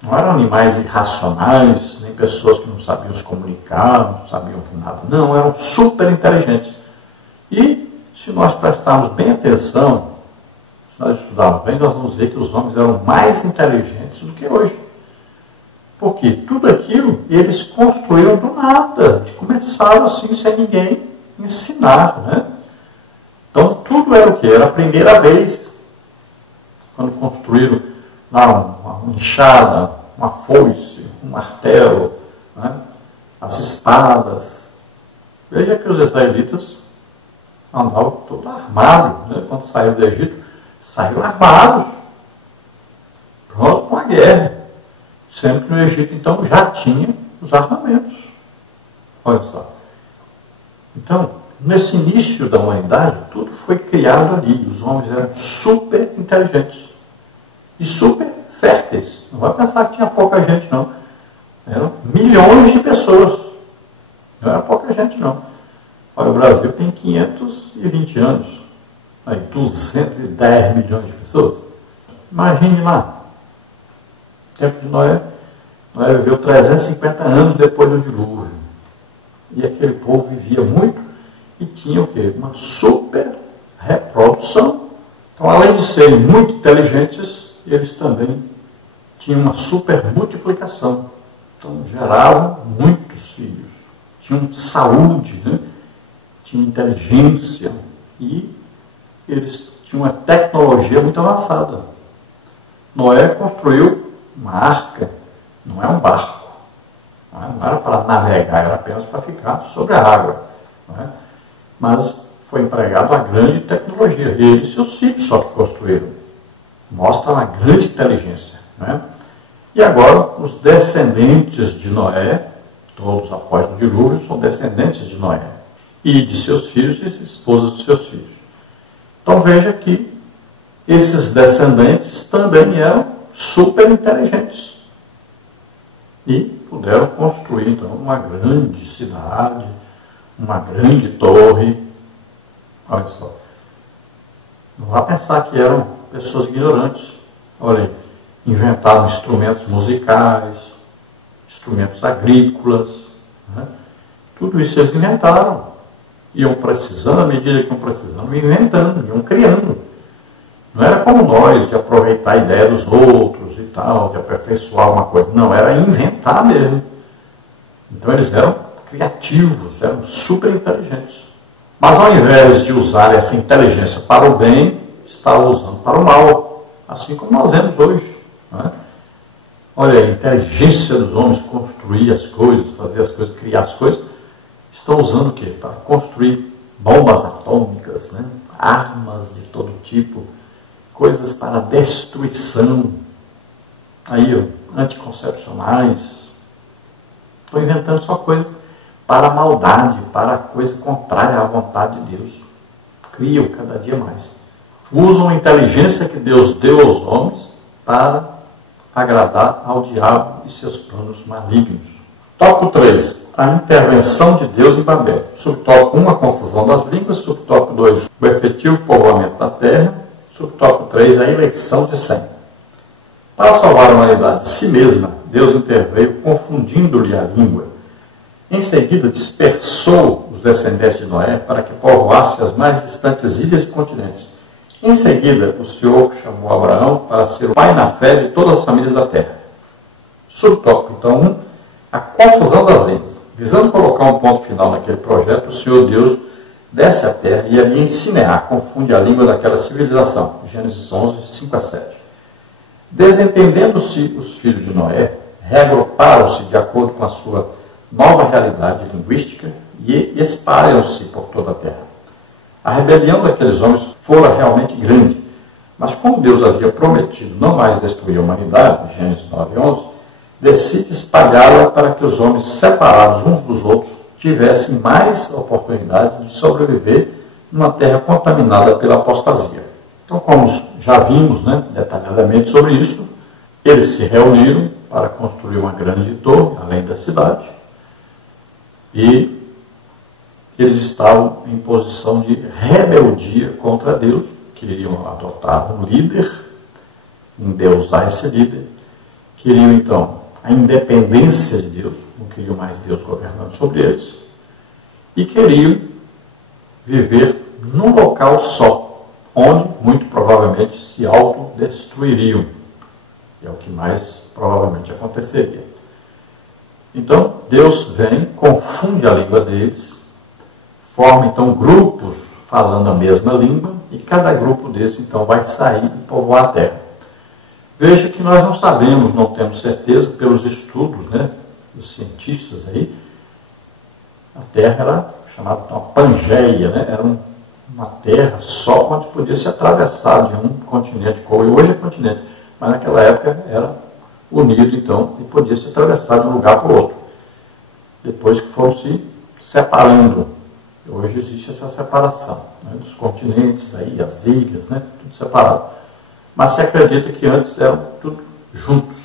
Não eram animais irracionais, nem pessoas que não sabiam se comunicar, não sabiam nada. Não, eram super inteligentes. E, se nós prestarmos bem atenção, se nós estudarmos bem, nós vamos ver que os homens eram mais inteligentes do que hoje. Porque tudo aquilo eles construíram do nada, começaram assim, sem ninguém ensinar, né? Então, tudo era o quê? Era a primeira vez, quando construíram lá uma enxada, uma foice, um martelo, né? As espadas. Veja que os israelitas andavam todos armados, né? Quando saíram do Egito, saíram armados, pronto para a guerra. Sendo que no Egito, então, já tinha os armamentos. Olha só. Então, nesse início da humanidade, tudo foi criado ali. Os homens eram super inteligentes e super férteis. Não vai pensar que tinha pouca gente, não. Eram milhões de pessoas. Não era pouca gente, não. Olha, o Brasil tem 520 anos. Aí, 210 milhões de pessoas. Imagine lá. No tempo de Noé viveu 350 anos depois do dilúvio. E aquele povo vivia muito e tinha o quê? Uma super reprodução. Então, além de serem muito inteligentes, eles também tinham uma super multiplicação. Então, geravam muitos filhos. Tinham saúde, né? Tinham inteligência e eles tinham uma tecnologia muito avançada. Noé construiu uma arca, não é um barco. Não era para navegar, era apenas para ficar sobre a água. Não é? Mas foi empregado a grande tecnologia. Ele e seus filhos só que construíram. Mostra uma grande inteligência. Não é? E agora, os descendentes de Noé, todos após o dilúvio, são descendentes de Noé. E de seus filhos e esposas de seus filhos. Então veja que esses descendentes também eram super inteligentes. E puderam construir, então, uma grande cidade, uma grande torre. Olha só. Não vá pensar que eram pessoas ignorantes. Olha aí, inventaram instrumentos musicais, instrumentos agrícolas. Né? Tudo isso eles inventaram. Iam precisando, à medida que iam precisando, inventando, iam criando. Não era como nós, de aproveitar a ideia dos outros e tal, de aperfeiçoar uma coisa. Não, era inventar mesmo. Então eles eram criativos, eram super inteligentes. Mas ao invés de usar essa inteligência para o bem, estavam usando para o mal. Assim como nós vemos hoje. Não é? Olha, a inteligência dos homens construir as coisas, fazer as coisas, criar as coisas, estão usando o quê? Para construir bombas atômicas, né? Armas de todo tipo, coisas para destruição, aí, anticoncepcionais. Estão inventando só coisas para a maldade, para a coisa contrária à vontade de Deus. Criam cada dia mais. Usam a inteligência que Deus deu aos homens para agradar ao diabo e seus planos malignos. Tópico 3. A intervenção de Deus em Babel. Subtópico 1, a confusão das línguas. Subtópico 2, o efetivo povoamento da terra. Subtópico 3, a eleição de Sem. Para salvar a humanidade de si mesma, Deus interveio confundindo-lhe a língua. Em seguida, dispersou os descendentes de Noé para que povoasse as mais distantes ilhas e continentes. Em seguida, o Senhor chamou Abraão para ser o pai na fé de todas as famílias da terra. Subtópico, então, 1, a confusão das línguas. Visando colocar um ponto final naquele projeto, o Senhor Deus desce à terra e ali em Sineá confunde a língua daquela civilização. Gênesis 11, 5 a 7. Desentendendo-se os filhos de Noé, reagruparam-se de acordo com a sua nova realidade linguística e espalham-se por toda a terra. A rebelião daqueles homens fora realmente grande, mas como Deus havia prometido não mais destruir a humanidade, Gênesis 9, 11, decide espalhá-la para que os homens separados uns dos outros tivessem mais oportunidade de sobreviver numa terra contaminada pela apostasia. Então, como já vimos, né, detalhadamente sobre isso, eles se reuniram para construir uma grande torre, além da cidade, e eles estavam em posição de rebeldia contra Deus, queriam adotar um líder, endeusar esse líder, queriam então a independência de Deus, não queriam mais Deus governando sobre eles, e queriam viver num local só, onde muito provavelmente se autodestruiriam. E é o que mais provavelmente aconteceria. Então, Deus vem, confunde a língua deles, forma então grupos falando a mesma língua, e cada grupo desse então vai sair e povoar a terra. Veja que nós não sabemos, não temos certeza, pelos estudos, né, dos cientistas aí, a terra era chamada de uma Pangeia, né, era uma terra só onde podia se atravessar de um continente, como hoje é continente, mas naquela época era unido então, e podia se atravessar de um lugar para o outro. Depois que foram se separando, hoje existe essa separação, né, dos continentes, aí, as ilhas, né, tudo separado. Mas se acredita que antes eram tudo juntos.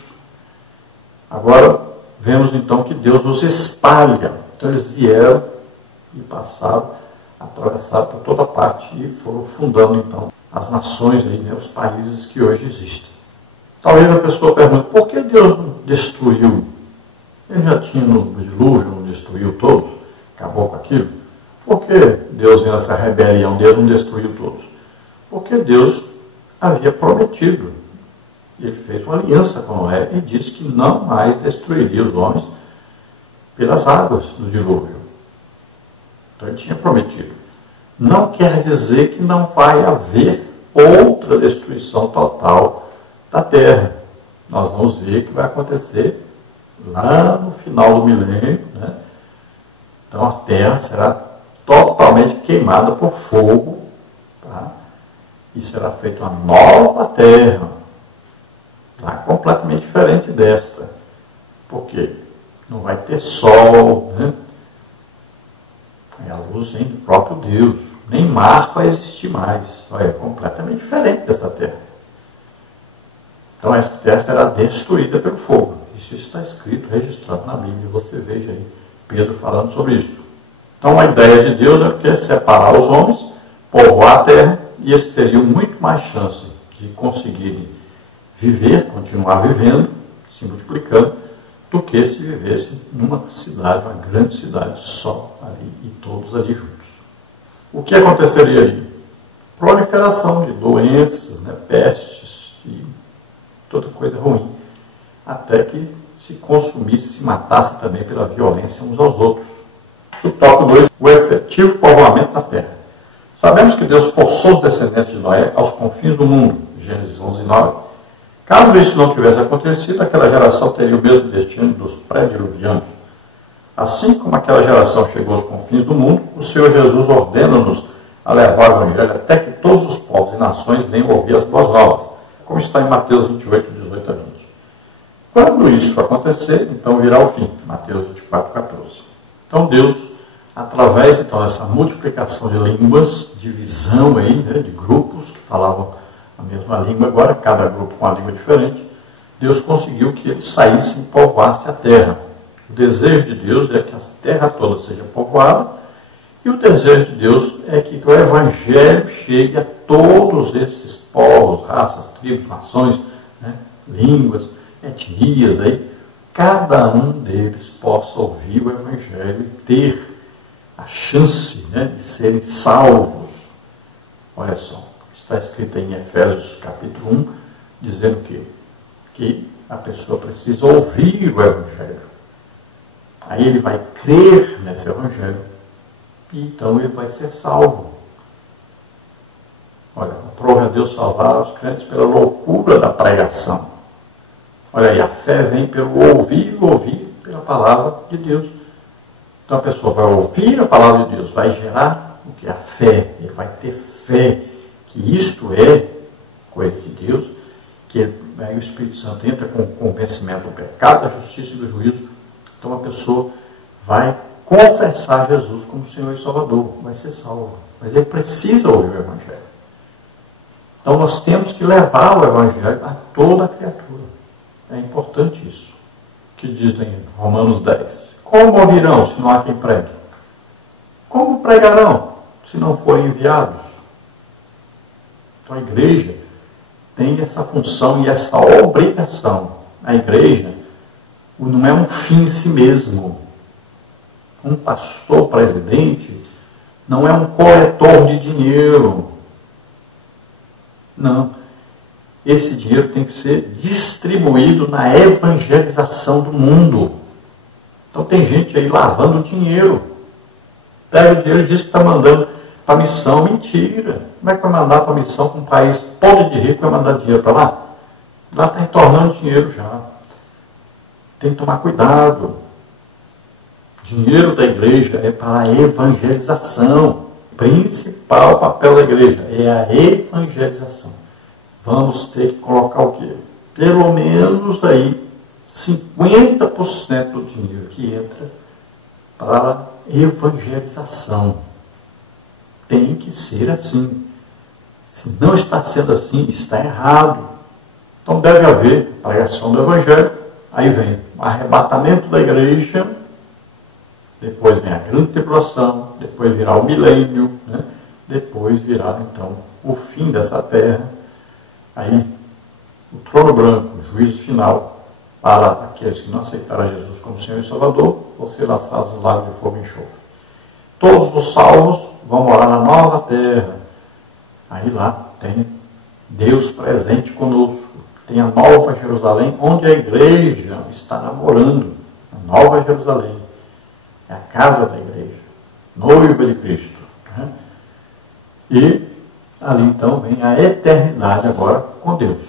Agora, vemos então que Deus os espalha. Então eles vieram e passaram atravessaram por toda parte e foram fundando então as nações, aí, né, os países que hoje existem. Talvez a pessoa pergunte, por que Deus não destruiu? Ele já tinha no dilúvio, não destruiu todos? Acabou com aquilo? Por que Deus, nessa rebelião dele, não destruiu todos? Porque Deus havia prometido. Ele fez uma aliança com Noé e disse que não mais destruiria os homens pelas águas do dilúvio. Então ele tinha prometido. Não quer dizer que não vai haver outra destruição total da terra. Nós vamos ver que vai acontecer lá no final do milênio, né? Então a terra será totalmente queimada por fogo, tá? E será feita uma nova terra, tá? Completamente diferente desta. Por quê? Não vai ter sol, né? É a luz vem do próprio Deus. Nem mar vai existir mais. É completamente diferente dessa terra. Então essa terra será destruída pelo fogo. Isso está escrito, registrado na Bíblia. Você veja aí Pedro falando sobre isso. Então a ideia de Deus é que separar os homens, povoar a terra, e eles teriam muito mais chance de conseguirem viver, continuar vivendo, se multiplicando, do que se vivesse numa cidade, uma grande cidade, só ali e todos ali juntos. O que aconteceria ali? Proliferação de doenças, né, pestes e toda coisa ruim, até que se consumisse, se matasse também pela violência uns aos outros. Tópico 2, o efetivo povoamento da terra. Sabemos que Deus forçou os descendentes de Noé aos confins do mundo, Gênesis 11:9. Caso isso não tivesse acontecido, aquela geração teria o mesmo destino dos pré-diluvianos. Assim como aquela geração chegou aos confins do mundo, o Senhor Jesus ordena-nos a levar o Evangelho até que todos os povos e nações venham ouvir as boas novas, como está em Mateus 28, 18 a 20. Quando isso acontecer, então virá o fim, Mateus 24, 14. Então Deus, através então, dessa multiplicação de línguas, divisão aí, né, de grupos que falavam a mesma língua, agora cada grupo com uma língua diferente, Deus conseguiu que eles saíssem e povoassem a terra. O desejo de Deus é que a terra toda seja povoada, e o desejo de Deus é que o Evangelho chegue a todos esses povos, raças, tribos, nações, né, línguas, etnias, aí, cada um deles possa ouvir o Evangelho e ter a chance, né, de serem salvos. Olha só, está escrito em Efésios capítulo 1, dizendo que a pessoa precisa ouvir o Evangelho. Aí ele vai crer nesse Evangelho e então ele vai ser salvo. Olha, aprove a Deus salvar os crentes pela loucura da pregação. Olha aí, a fé vem pelo ouvir pela palavra de Deus. Então a pessoa vai ouvir a palavra de Deus, vai gerar o que? A fé. Ele vai ter fé que isto é coisa de Deus, que aí o Espírito Santo entra com o convencimento do pecado, da justiça e do juízo. Então a pessoa vai confessar Jesus como Senhor e Salvador, vai ser salvo. Mas ele precisa ouvir o Evangelho. Então nós temos que levar o Evangelho a toda a criatura. É importante isso. Que diz em Romanos 10. Como ouvirão se não há quem pregue? Como pregarão se não forem enviados? Então a igreja tem essa função e essa obrigação. A igreja não é um fim em si mesmo. Um pastor presidente não é um coletor de dinheiro. Não. Esse dinheiro tem que ser distribuído na evangelização do mundo. Então tem gente aí lavando dinheiro. Pega o dinheiro e diz que está mandando para a missão. Mentira. Como é que vai mandar para a missão para um país podre de rico, vai mandar dinheiro para lá? Lá está entornando dinheiro já. Tem que tomar cuidado. Dinheiro da igreja é para a evangelização. O principal papel da igreja é a evangelização. Vamos ter que colocar o quê? Pelo menos aí 50% do dinheiro que entra para evangelização. Tem que ser assim. Se não está sendo assim, está errado. Então deve haver pregação do Evangelho. Aí vem o arrebatamento da igreja, depois vem a grande tribulação, depois virá o milênio, né? Depois virá então o fim dessa terra, aí o trono branco, o juízo final para aqueles que não aceitaram Jesus como Senhor e Salvador, ou ser lançados no lago de fogo e enxofre. Todos os salvos vão morar na nova terra. Aí lá tem Deus presente conosco. Tem a nova Jerusalém, onde a igreja está namorando. A nova Jerusalém. É a casa da igreja. Noiva de Cristo. Né? E ali então vem a eternidade agora com Deus.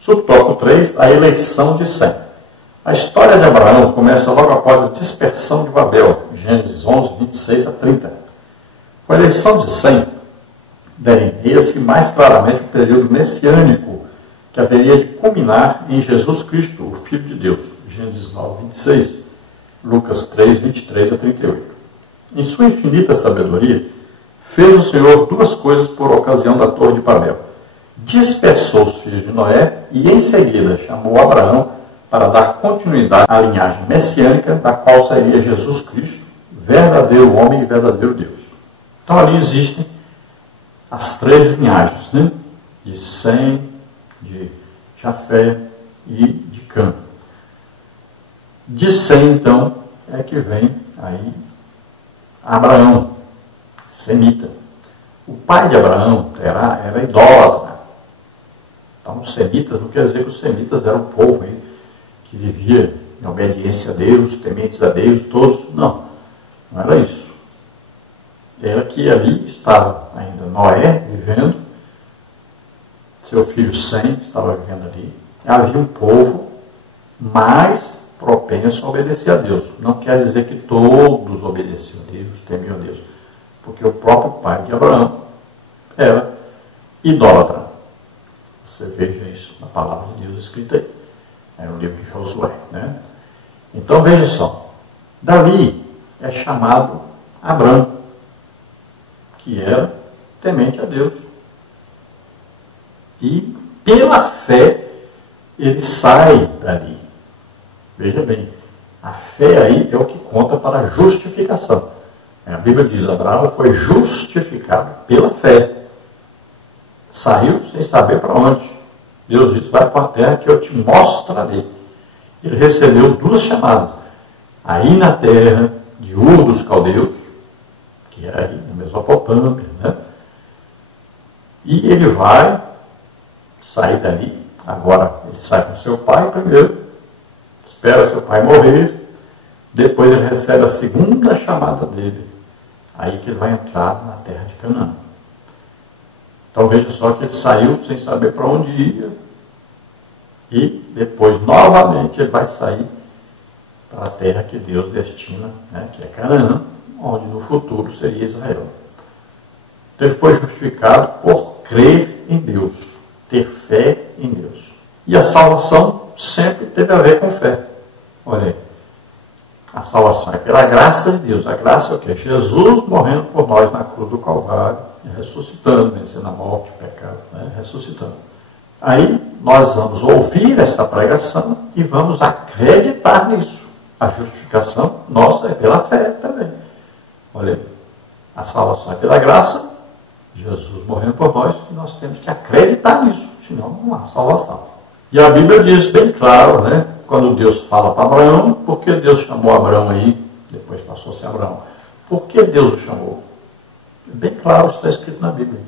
Subtópico 3, a eleição de Sem. A história de Abraão começa logo após a dispersão de Babel, Gênesis 11, 26 a 30. Com a eleição de Sem, delineia-se mais claramente o período messiânico que haveria de culminar em Jesus Cristo, o Filho de Deus, Gênesis 9, 26, Lucas 3, 23 a 38. Em sua infinita sabedoria, fez o Senhor duas coisas por ocasião da Torre de Babel. Dispersou os filhos de Noé e, em seguida, chamou Abraão para dar continuidade à linhagem messiânica, da qual seria Jesus Cristo, verdadeiro homem e verdadeiro Deus. Então, ali existem as três linhagens, né? De Sem, de Jafé e de Cã. De Sem, então, é que vem aí Abraão, semita. O pai de Abraão era idólatra. Então, os semitas, não quer dizer que os semitas eram o povo aí, que vivia em obediência a Deus, tementes a Deus, todos. Não era isso. Era que ali estava ainda Noé vivendo, seu filho Sem estava vivendo ali. Havia um povo mais propenso a obedecer a Deus. Não quer dizer que todos obedeciam a Deus, temiam a Deus. Porque o próprio pai de Abraão era idólatra. Você veja isso na palavra de Deus escrita aí. É no livro de Josué. Né? Então veja só. Dali é chamado Abrão, que era temente a Deus. E pela fé ele sai dali. Veja bem, a fé aí é o que conta para a justificação. A Bíblia diz, Abraão foi justificado pela fé. Saiu sem saber para onde. Deus disse, vai para a terra que eu te mostrarei. Ele recebeu duas chamadas. Aí na terra de Ur dos Caldeus, que é aí na Mesopotâmia, né? E ele vai sair dali. Agora ele sai com seu pai primeiro, espera seu pai morrer, depois ele recebe a segunda chamada dele. Aí que ele vai entrar na terra de Canaã. Então veja só que ele saiu sem saber para onde ia. E depois, novamente, ele vai sair para a terra que Deus destina, né, que é Canaã, onde no futuro seria Israel. Então ele foi justificado por crer em Deus, ter fé em Deus. E a salvação sempre teve a ver com fé. Olha aí. A salvação é pela graça de Deus. A graça é o quê? Jesus morrendo por nós na cruz do Calvário, ressuscitando, vencendo a morte, o pecado, né? Ressuscitando. Aí nós vamos ouvir essa pregação e vamos acreditar nisso. A justificação nossa é pela fé também. Olha aí. A salvação é pela graça, Jesus morrendo por nós, e nós temos que acreditar nisso, senão não há salvação. E a Bíblia diz bem claro, né? Quando Deus fala para Abraão, por que Deus chamou Abraão aí? Depois passou a ser Abraão. Por que Deus o chamou? É bem claro, está escrito na Bíblia.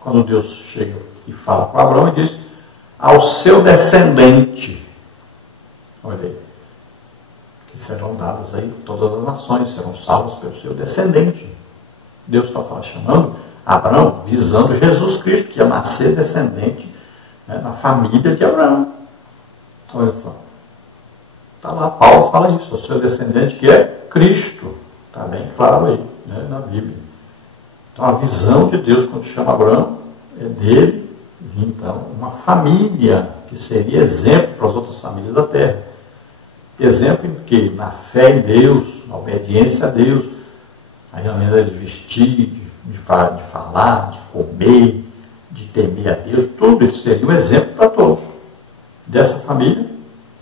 Quando Deus chega e fala para Abraão e diz, ao seu descendente, olha aí, que serão dadas aí todas as nações, serão salvas pelo seu descendente. Deus está chamando Abraão, visando Jesus Cristo, que ia nascer descendente, né, na família de Abraão. Então, olha só. Está lá, Paulo fala isso, o seu descendente que é Cristo. Está bem claro aí, né, na Bíblia. Então, a visão de Deus, quando chama Abraão, é dele vir, então, uma família que seria exemplo para as outras famílias da terra. Exemplo em que? Na fé em Deus, na obediência a Deus, aí na maneira de vestir, de falar, de comer, de temer a Deus, tudo isso seria um exemplo para todos. Dessa família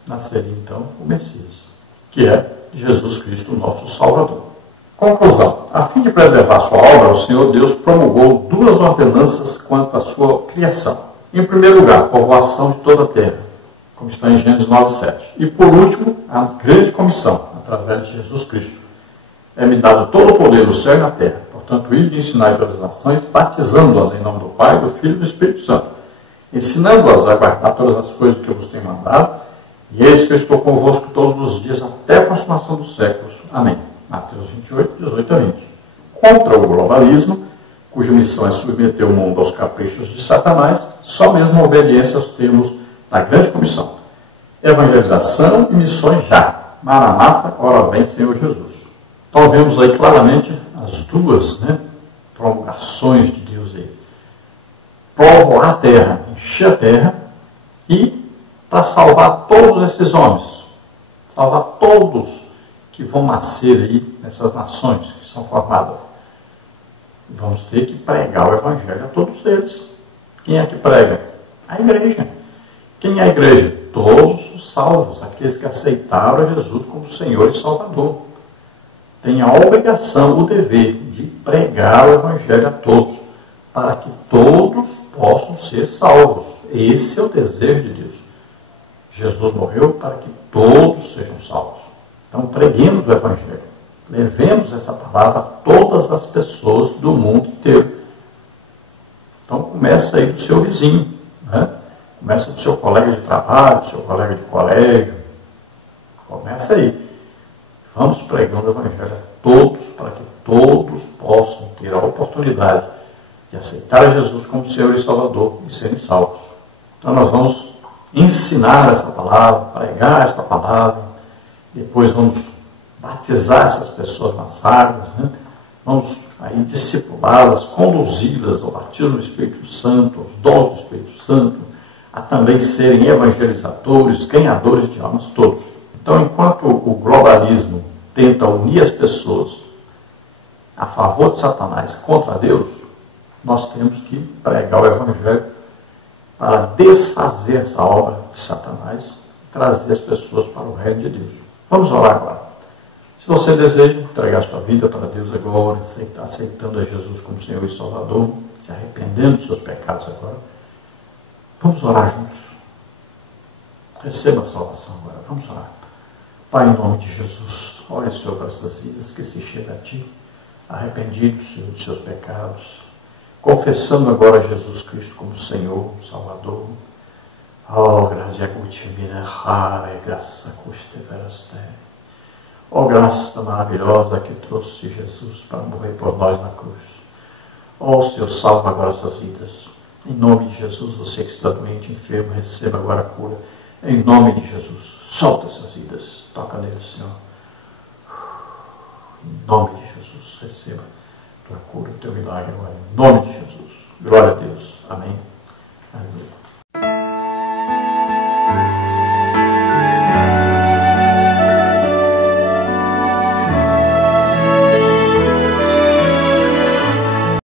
nasceria então o Messias, que é Jesus Cristo, nosso Salvador. Conclusão. A fim de preservar sua obra, o Senhor Deus promulgou duas ordenanças quanto à sua criação. Em primeiro lugar, povoação de toda a terra, como está em Gênesis 9:7. E por último, a grande comissão, através de Jesus Cristo. É-me dado todo o poder do céu e na terra. Portanto, ir de ensinar todas as nações, batizando-as em nome do Pai, do Filho e do Espírito Santo, ensinando-as a guardar todas as coisas que eu vos tenho mandado, e eis que eu estou convosco todos os dias, até a consumação dos séculos. Amém. Mateus 28, 18 a 20. Contra o globalismo, cuja missão é submeter o mundo aos caprichos de Satanás, só mesmo a obediência aos termos da grande comissão. Evangelização e missões já. Maranata, ora vem, Senhor Jesus. Então vemos aí claramente as duas promulgações de Deus aí. Povoar a terra, encher a terra, e para salvar todos esses homens, salvar todos que vão nascer aí nessas nações que são formadas. Vamos ter que pregar o Evangelho a todos eles. Quem é que prega? A igreja. Quem é a igreja? Todos os salvos, aqueles que aceitaram Jesus como Senhor e Salvador. Tem a obrigação, o dever de pregar o Evangelho a todos, para que todos possam ser salvos. Esse é o desejo de Deus. Jesus morreu para que todos sejam salvos. Então preguemos o Evangelho. Levemos essa palavra a todas as pessoas do mundo inteiro. Então começa aí do seu vizinho, começa do seu colega de trabalho, do seu colega de colégio. Começa aí. Vamos pregando o Evangelho a todos, para que todos possam ter a oportunidade de aceitar Jesus como Senhor e Salvador e serem salvos. Então nós vamos ensinar esta palavra, pregar esta palavra, depois vamos batizar essas pessoas nas águas, vamos aí discipulá-las, conduzi-las ao batismo do Espírito Santo, aos dons do Espírito Santo, a também serem evangelizadores, ganhadores de almas todos. Então, enquanto o globalismo tenta unir as pessoas a favor de Satanás contra Deus, nós temos que pregar o Evangelho para desfazer essa obra de Satanás e trazer as pessoas para o reino de Deus. Vamos orar agora. Se você deseja entregar sua vida para Deus agora, aceitando a Jesus como Senhor e Salvador, se arrependendo dos seus pecados agora, vamos orar juntos. Receba a salvação agora. Vamos orar. Pai, em nome de Jesus, olha, Senhor, para essas vidas que se chegam a Ti, arrependidos, Senhor, de seus pecados, confessando agora Jesus Cristo como Senhor, Salvador. Oh, graça cultivina rara, graça custe veraste. Oh, graça maravilhosa que trouxe Jesus para morrer por nós na cruz. Oh, Senhor, salva agora essas vidas. Em nome de Jesus, você que está doente, enfermo, receba agora a cura. Em nome de Jesus, solta essas vidas. Toca neles, Senhor. Em nome de Jesus, receba a tua cura, o teu milagre agora. Em nome de Jesus.